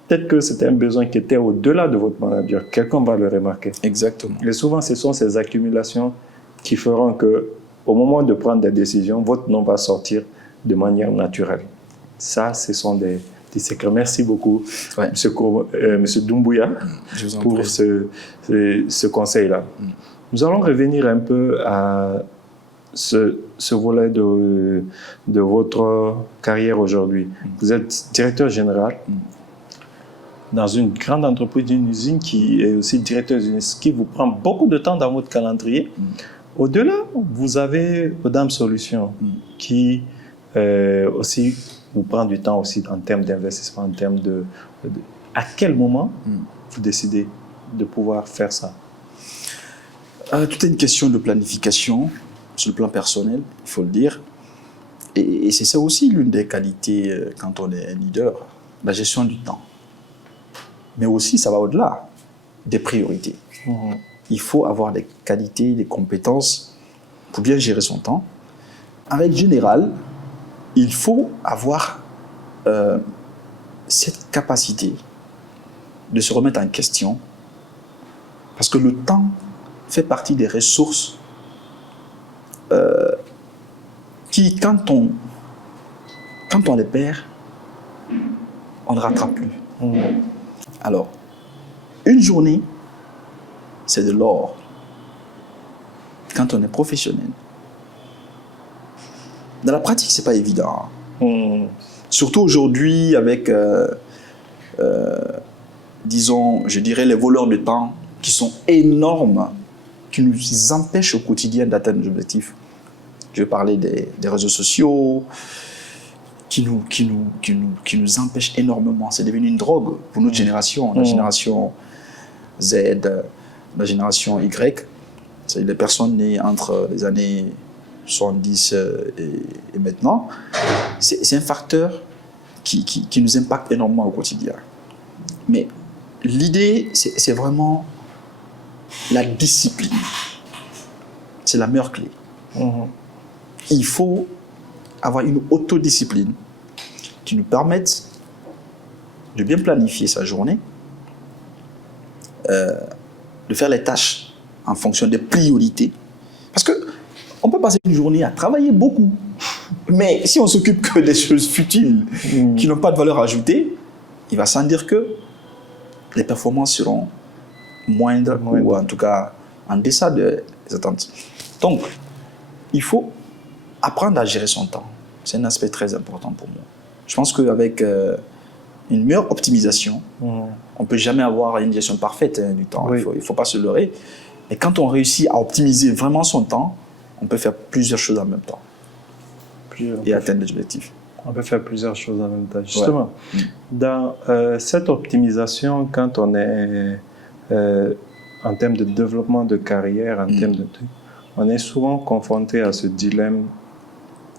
Peut-être que c'était un besoin qui était au-delà de votre manager. Quelqu'un va le remarquer. Exactement. Et souvent, ce sont ces accumulations qui feront que, au moment de prendre des décisions, votre nom va sortir de manière naturelle. Ça, ce sont des secrets. Merci beaucoup, Monsieur Doumbouya, pour ce conseil-là. Nous allons revenir un peu à ce volet de votre carrière aujourd'hui. Vous êtes directeur général dans une grande entreprise, d'une usine qui est aussi directeur d'une usine, qui vous prend beaucoup de temps dans votre calendrier. Au-delà, vous avez Odam Solutions qui aussi vous prend du temps aussi en termes d'investissement, en termes de à quel moment vous décidez de pouvoir faire ça? Tout est une question de planification sur le plan personnel, il faut le dire. Et c'est ça aussi l'une des qualités quand on est un leader, la gestion du temps. Mais aussi, ça va au-delà des priorités. Il faut avoir des qualités, des compétences pour bien gérer son temps. En règle générale, il faut avoir cette capacité de se remettre en question parce que le temps fait partie des ressources qui, quand on les perd, on ne rattrape plus. Alors, une journée, c'est de l'or. Quand on est professionnel. Dans la pratique, ce n'est pas évident. Surtout aujourd'hui, avec, disons, je dirais, les voleurs de temps qui sont énormes, qui nous empêchent au quotidien d'atteindre nos objectifs. Je vais parler des réseaux sociaux, qui nous empêchent énormément. C'est devenu une drogue pour notre génération, la génération Z, la génération Y. C'est les personnes nées entre les années 70 et maintenant. C'est un facteur qui nous impacte énormément au quotidien. Mais l'idée, c'est vraiment la discipline. C'est la meilleure clé. Il faut avoir une autodiscipline qui nous permette de bien planifier sa journée, de faire les tâches en fonction des priorités. Parce qu'on peut passer une journée à travailler beaucoup, mais si on s'occupe que des choses futiles qui n'ont pas de valeur ajoutée, il va sans dire que les performances seront moindres ou en tout cas en deçà des attentes. Donc, il faut apprendre à gérer son temps. C'est un aspect très important pour moi. Je pense qu'avec une meilleure optimisation, on ne peut jamais avoir une gestion parfaite du temps. Oui. Il ne faut pas se leurrer. Et quand on réussit à optimiser vraiment son temps, on peut faire plusieurs choses en même temps et atteindre des objectifs. On peut faire plusieurs choses en même temps. Justement, dans cette optimisation, quand on est en termes de développement de carrière, en termes de trucs, on est souvent confronté à ce dilemme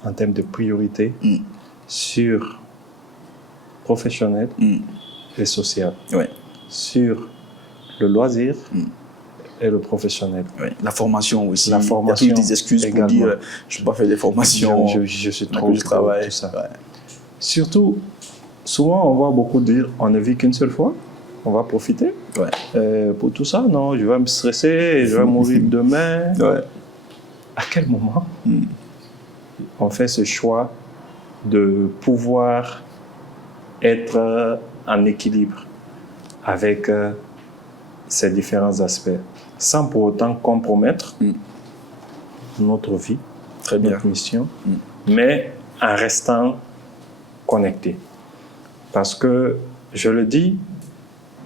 en termes de priorité sur professionnel et social, sur le loisir et le professionnel. La formation aussi. La formation. Il y a toutes des excuses également. Pour dire je ne peux pas faire des formations. Je suis trop, tout ça. Surtout, souvent on voit beaucoup dire on ne vit qu'une seule fois, on va profiter. Pour tout ça, non, je vais me stresser, je vais mourir demain. À quel moment on fait ce choix de pouvoir être en équilibre avec ces différents aspects, sans pour autant compromettre notre vie, notre mission, mais en restant connecté. Parce que, je le dis,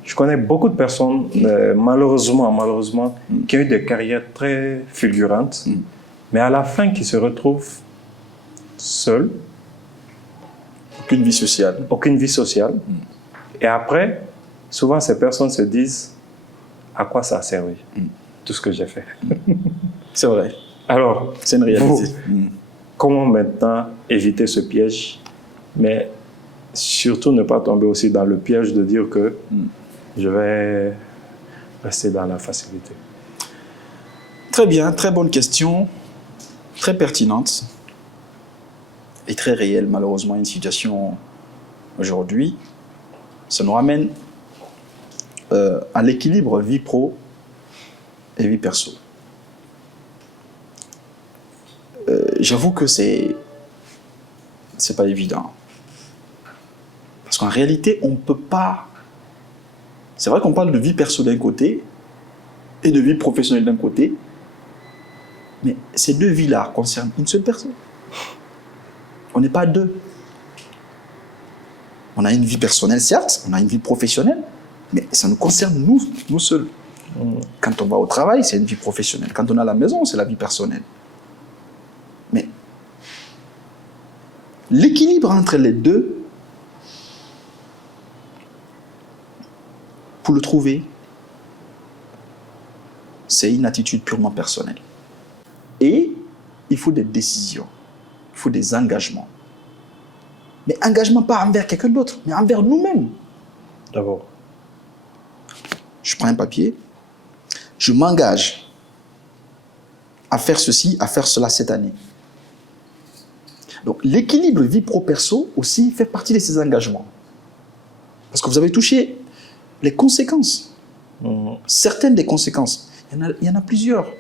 je connais beaucoup de personnes, malheureusement, qui ont eu des carrières très fulgurantes, mais à la fin qui se retrouvent seuls. Aucune vie sociale. Aucune vie sociale. Et après, souvent ces personnes se disent à quoi ça a servi, tout ce que j'ai fait. C'est vrai. Alors, c'est une réalité. Comment maintenant éviter ce piège, mais surtout ne pas tomber aussi dans le piège de dire que je vais rester dans la facilité. Très bien, très bonne question, très pertinente et très réelle, malheureusement, une situation aujourd'hui. Ça nous ramène à l'équilibre vie pro et vie perso. J'avoue que c'est pas évident. Parce qu'en réalité, on ne peut pas... C'est vrai qu'on parle de vie perso d'un côté et de vie professionnelle d'un côté, mais ces deux vies-là concernent une seule personne. On n'est pas deux. On a une vie personnelle, certes, on a une vie professionnelle, mais ça nous concerne nous seuls. Quand on va au travail, c'est une vie professionnelle. Quand on est à la maison, c'est la vie personnelle. Mais l'équilibre entre les deux, pour le trouver, c'est une attitude purement personnelle. Et il faut des décisions, il faut des engagements. Mais engagement pas envers quelqu'un d'autre, mais envers nous-mêmes. D'abord. Je prends un papier, je m'engage à faire ceci, à faire cela cette année. Donc l'équilibre vie pro-perso aussi fait partie de ces engagements. Parce que vous avez touché les conséquences. Certaines des conséquences. Il y en a plusieurs.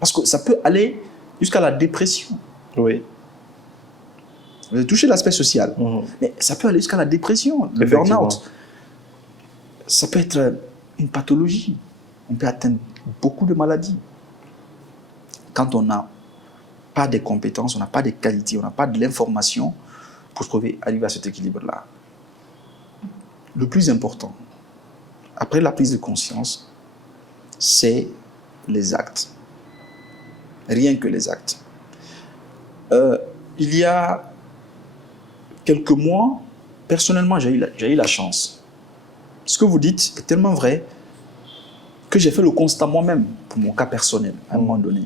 Parce que ça peut aller jusqu'à la dépression. Oui. Vous avez touché l'aspect social. Mais ça peut aller jusqu'à la dépression, le burn-out. Ça peut être une pathologie. On peut atteindre beaucoup de maladies. Quand on n'a pas de compétences, on n'a pas de qualités, on n'a pas de l'information pour arriver à cet équilibre-là. Le plus important, après la prise de conscience, c'est les actes. Rien que les actes. Il y a quelques mois, personnellement, j'ai eu la chance. Ce que vous dites est tellement vrai que j'ai fait le constat moi-même, pour mon cas personnel, à un moment donné.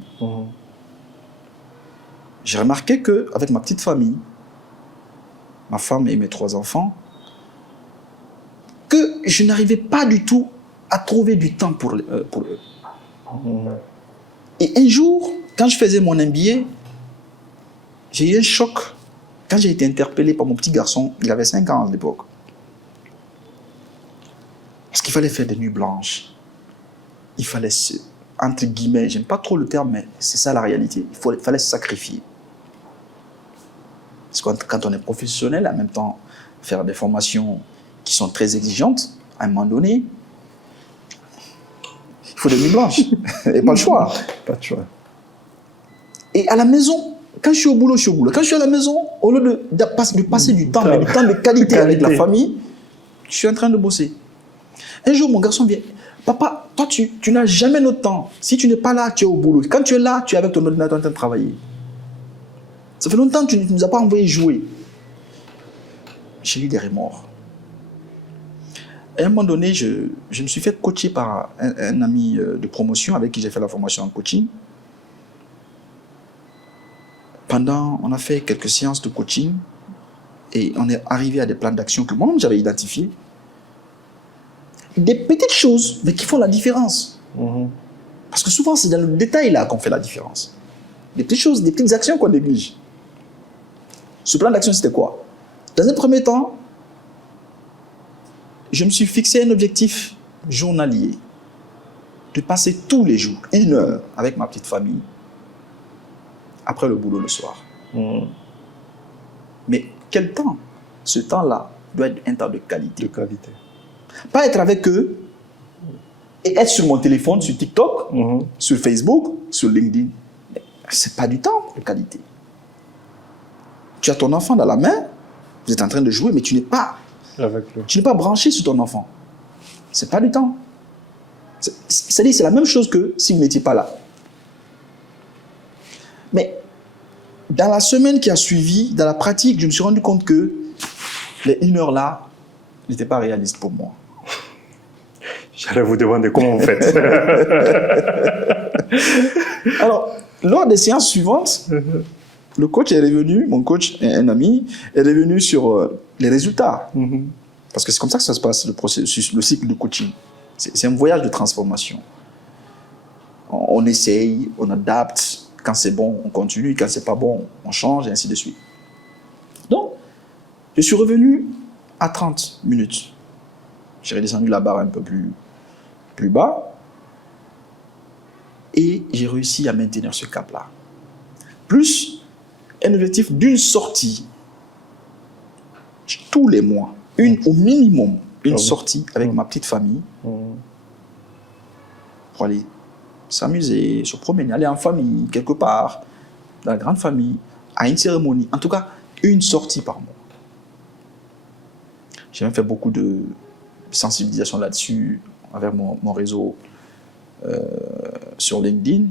J'ai remarqué qu'avec ma petite famille, ma femme et mes 3 enfants, que je n'arrivais pas du tout à trouver du temps pour eux. Et un jour, quand je faisais mon MBA, j'ai eu un choc quand j'ai été interpellé par mon petit garçon. Il avait 5 ans à l'époque. Parce qu'il fallait faire des nuits blanches. Il fallait entre guillemets, j'aime pas trop le terme, mais c'est ça la réalité. Il fallait se sacrifier. Parce que quand on est professionnel, en même temps, faire des formations qui sont très exigeantes, à un moment donné, il faut des nuits blanches. Et pas le choix. Pas de choix. Et à la maison, quand je suis au boulot, je suis au boulot. Quand je suis à la maison, au lieu de passer du temps, mais du temps de qualité avec la famille, je suis en train de bosser. Un jour, mon garçon vient. Papa, toi, tu n'as jamais notre temps. Si tu n'es pas là, tu es au boulot. Quand tu es là, tu es avec ton ordinateur en train de travailler. Ça fait longtemps que tu ne nous as pas envoyé jouer. J'ai eu des remords. À un moment donné, je me suis fait coacher par un ami de promotion avec qui j'ai fait la formation en coaching. On a fait quelques séances de coaching et on est arrivé à des plans d'action que moi-même j'avais identifiés. Des petites choses, mais qui font la différence. Parce que souvent, c'est dans le détail là qu'on fait la différence. Des petites choses, des petites actions qu'on néglige. Ce plan d'action, c'était quoi? Dans un premier temps, je me suis fixé un objectif journalier de passer tous les jours 1 heure avec ma petite famille après le boulot le soir. Mais quel temps? Ce temps-là doit être un temps de qualité. De qualité. Pas être avec eux et être sur mon téléphone, sur TikTok, sur Facebook, sur LinkedIn. C'est pas du temps de qualité. Tu as ton enfant dans la main, vous êtes en train de jouer, mais tu n'es pas branché sur ton enfant. C'est pas du temps. C'est-à-dire, c'est la même chose que si vous n'étiez pas là. Mais dans la semaine qui a suivi, dans la pratique, je me suis rendu compte que les 1 heure là n'étaient pas réalistes pour moi. J'allais vous demander comment vous faites. Alors, lors des séances suivantes, le coach est revenu, mon coach, un ami, est revenu sur les résultats. Parce que c'est comme ça que ça se passe, le processus, le cycle de coaching. C'est un voyage de transformation. On essaye, on adapte. Quand c'est bon, on continue. Quand c'est pas bon, on change, et ainsi de suite. Donc, je suis revenu à 30 minutes. J'ai redescendu la barre un peu plus bas. Et j'ai réussi à maintenir ce cap-là. Plus un objectif d'une sortie tous les mois. Au minimum, une sortie avec ma petite famille pour aller s'amuser, se promener, aller en famille, quelque part, dans la grande famille, à une cérémonie. En tout cas, une sortie par mois. J'ai même fait beaucoup de sensibilisation là-dessus avec mon réseau sur LinkedIn,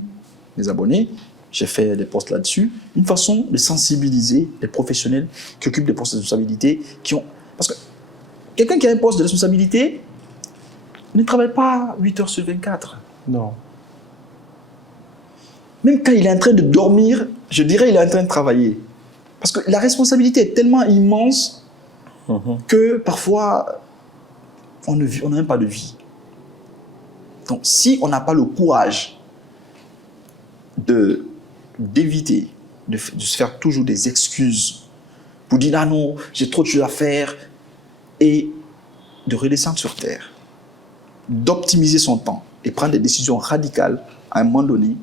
mes abonnés. J'ai fait des posts là-dessus. Une façon de sensibiliser les professionnels qui occupent des postes de responsabilité, parce que quelqu'un qui a un poste de responsabilité ne travaille pas 8 heures sur 24. Non. Même quand il est en train de dormir, je dirais qu'il est en train de travailler. Parce que la responsabilité est tellement immense que parfois, on n'a même pas de vie. Donc, si on n'a pas le courage d'éviter de se faire toujours des excuses pour dire « Ah non, j'ai trop de choses à faire » et de redescendre sur terre, d'optimiser son temps et prendre des décisions radicales, à un moment donné,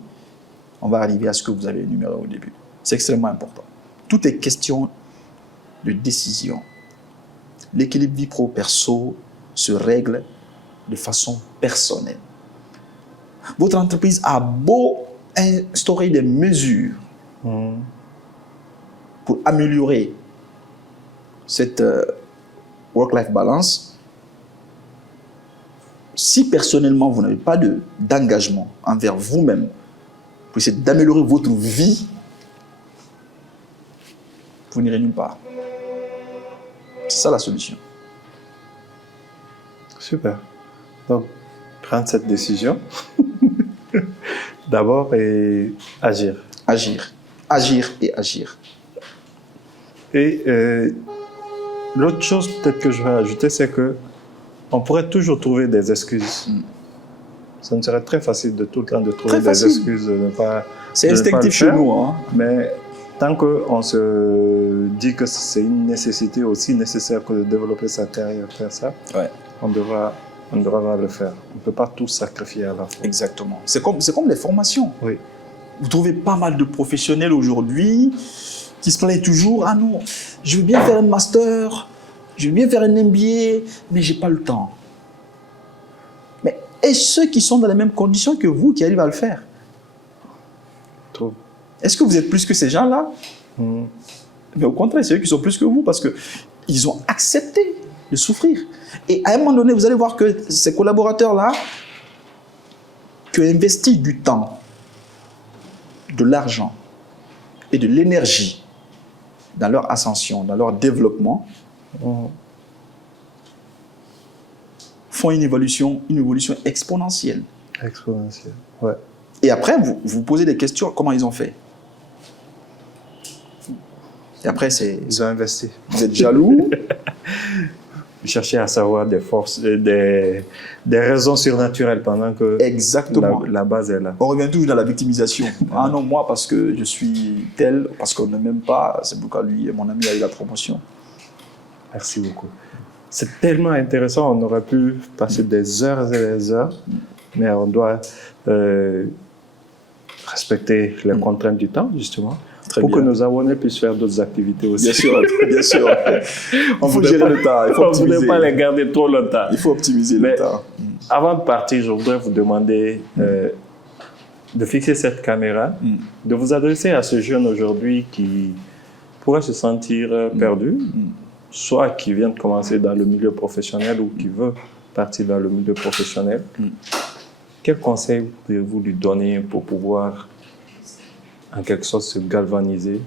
on va arriver à ce que vous avez énuméré au début. C'est extrêmement important. Tout est question de décision. L'équilibre vie pro-perso se règle de façon personnelle. Votre entreprise a beau instaurer des mesures pour améliorer cette work-life balance. Si personnellement vous n'avez pas d'engagement envers vous-même pour essayer d'améliorer votre vie, vous n'irez nulle part. C'est ça la solution. Super. Donc, prendre cette décision, d'abord, et agir. Agir. Agir et agir. Et l'autre chose peut-être que je vais ajouter, c'est que on pourrait toujours trouver des excuses. Ça ne serait très facile de tout le temps de trouver Très des facile. excuses de ne pas. C'est de ne pas instinctif le chez faire. nous. Hein. Mais tant qu'on se dit que c'est une nécessité aussi nécessaire que de développer sa carrière, faire ça, Ouais. on devra le faire. On ne peut pas tout sacrifier à la fois. Exactement. C'est comme les formations. Oui. Vous trouvez pas mal de professionnels aujourd'hui qui se plaignent toujours. Ah non, je veux bien faire un master, je veux bien faire un MBA, mais j'ai pas le temps. Mais est-ce ceux qui sont dans les mêmes conditions que vous qui arrivent à le faire? Trop. Est-ce que vous êtes plus que ces gens-là? Mhm. Mais au contraire, c'est eux qui sont plus que vous parce qu'ils ont accepté de souffrir. Et à un moment donné, vous allez voir que ces collaborateurs-là, qui ont investi du temps, de l'argent et de l'énergie dans leur ascension, dans leur développement, Mhm. font une évolution exponentielle. Exponentiel. Ouais. Et après, vous vous posez des questions, comment ils ont fait? Et après, Ils ont investi. vous êtes jaloux. Chercher à savoir des forces, des raisons surnaturelles pendant que Exactement. la base est là. On revient toujours dans la victimisation. Ah non, moi, parce que je suis tel, parce qu'on ne m'aime pas, c'est pourquoi lui, mon ami, a eu la promotion. Merci beaucoup. C'est tellement intéressant, on aurait pu passer des heures et des heures, mais on doit respecter les contraintes du temps, justement, Très pour bien. que nos abonnés puissent faire d'autres activités aussi. Bien sûr, bien sûr. Il faut gérer le temps, il faut On ne voulait optimiser. pas les garder trop longtemps. Il faut optimiser Mais le temps. avant de partir, je voudrais vous demander de fixer cette caméra, de vous adresser à ce jeune aujourd'hui qui pourrait se sentir perdu, soit qui vient de commencer dans le milieu professionnel ou qui veut partir dans le milieu professionnel. Quel conseil pouvez-vous lui donner pour pouvoir, en quelque sorte, se galvaniser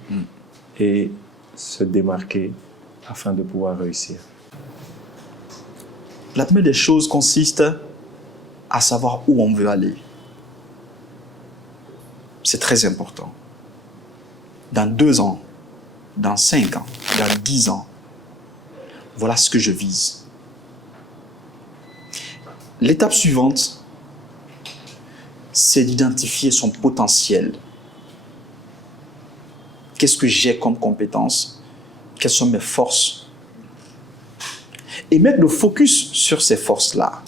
et se démarquer afin de pouvoir réussir? La première des choses consiste à savoir où on veut aller. C'est très important. Dans 2 ans, dans 5 ans, dans 10 ans, voilà ce que je vise. L'étape suivante, c'est d'identifier son potentiel. Qu'est-ce que j'ai comme compétences? Quelles sont mes forces? Et mettre le focus sur ces forces-là.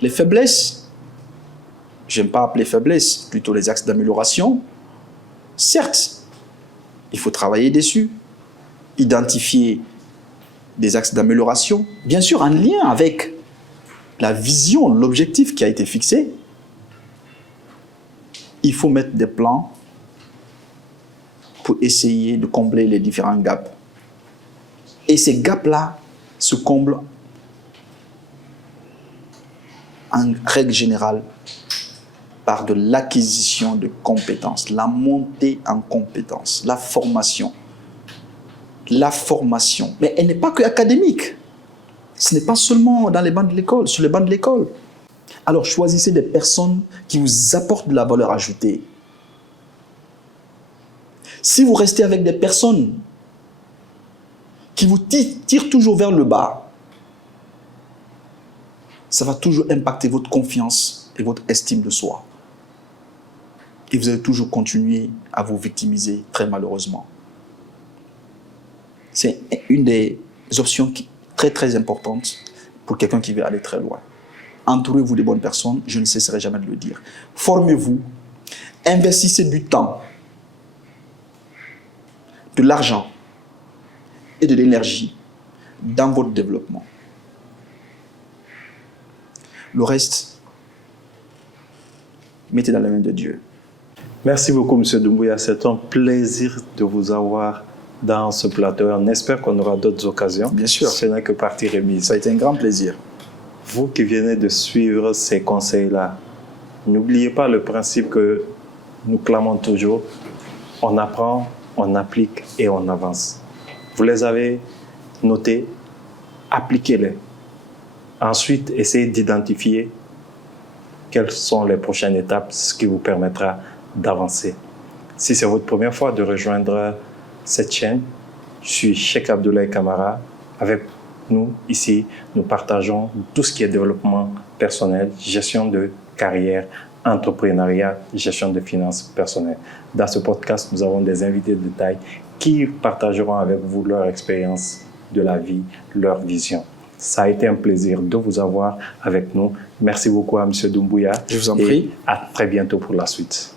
Les faiblesses, j'aime pas appeler faiblesses, plutôt les axes d'amélioration. Certes, il faut travailler dessus, identifier des axes d'amélioration, bien sûr en lien avec la vision, l'objectif qui a été fixé. Il faut mettre des plans pour essayer de combler les différents gaps. Et ces gaps-là se comblent en règle générale par de l'acquisition de compétences, la montée en compétences, la formation. La formation, mais elle n'est pas que académique. Ce n'est pas seulement dans les bancs de l'école, sur les bancs de l'école. Alors choisissez des personnes qui vous apportent de la valeur ajoutée. Si vous restez avec des personnes qui vous tirent toujours vers le bas, ça va toujours impacter votre confiance et votre estime de soi. Et vous allez toujours continuer à vous victimiser, très malheureusement. C'est une des options très très importantes pour quelqu'un qui veut aller très loin. Entourez-vous des bonnes personnes, je ne cesserai jamais de le dire. Formez-vous, investissez du temps, de l'argent et de l'énergie dans votre développement. Le reste, mettez dans les mains de Dieu. Merci beaucoup, M. Doumbouya. C'est un plaisir de vous avoir dans ce plateau. On espère qu'on aura d'autres occasions. Bien sûr. Ce n'est que partie remise. Ça a été un grand plaisir. Vous qui venez de suivre ces conseils-là, n'oubliez pas le principe que nous clamons toujours. On apprend, on applique et on avance. Vous les avez notés, appliquez-les. Ensuite, essayez d'identifier quelles sont les prochaines étapes, ce qui vous permettra d'avancer. Si c'est votre première fois de rejoindre cette chaîne, je suis Cheikh Abdoulaye Kamara avec Nous, ici, nous partageons tout ce qui est développement personnel, gestion de carrière, entrepreneuriat, gestion de finances personnelles. Dans ce podcast, nous avons des invités de taille qui partageront avec vous leur expérience de la vie, leur vision. Ça a été un plaisir de vous avoir avec nous. Merci beaucoup à M. Doumbouya. Je vous en prie. Et à très bientôt pour la suite.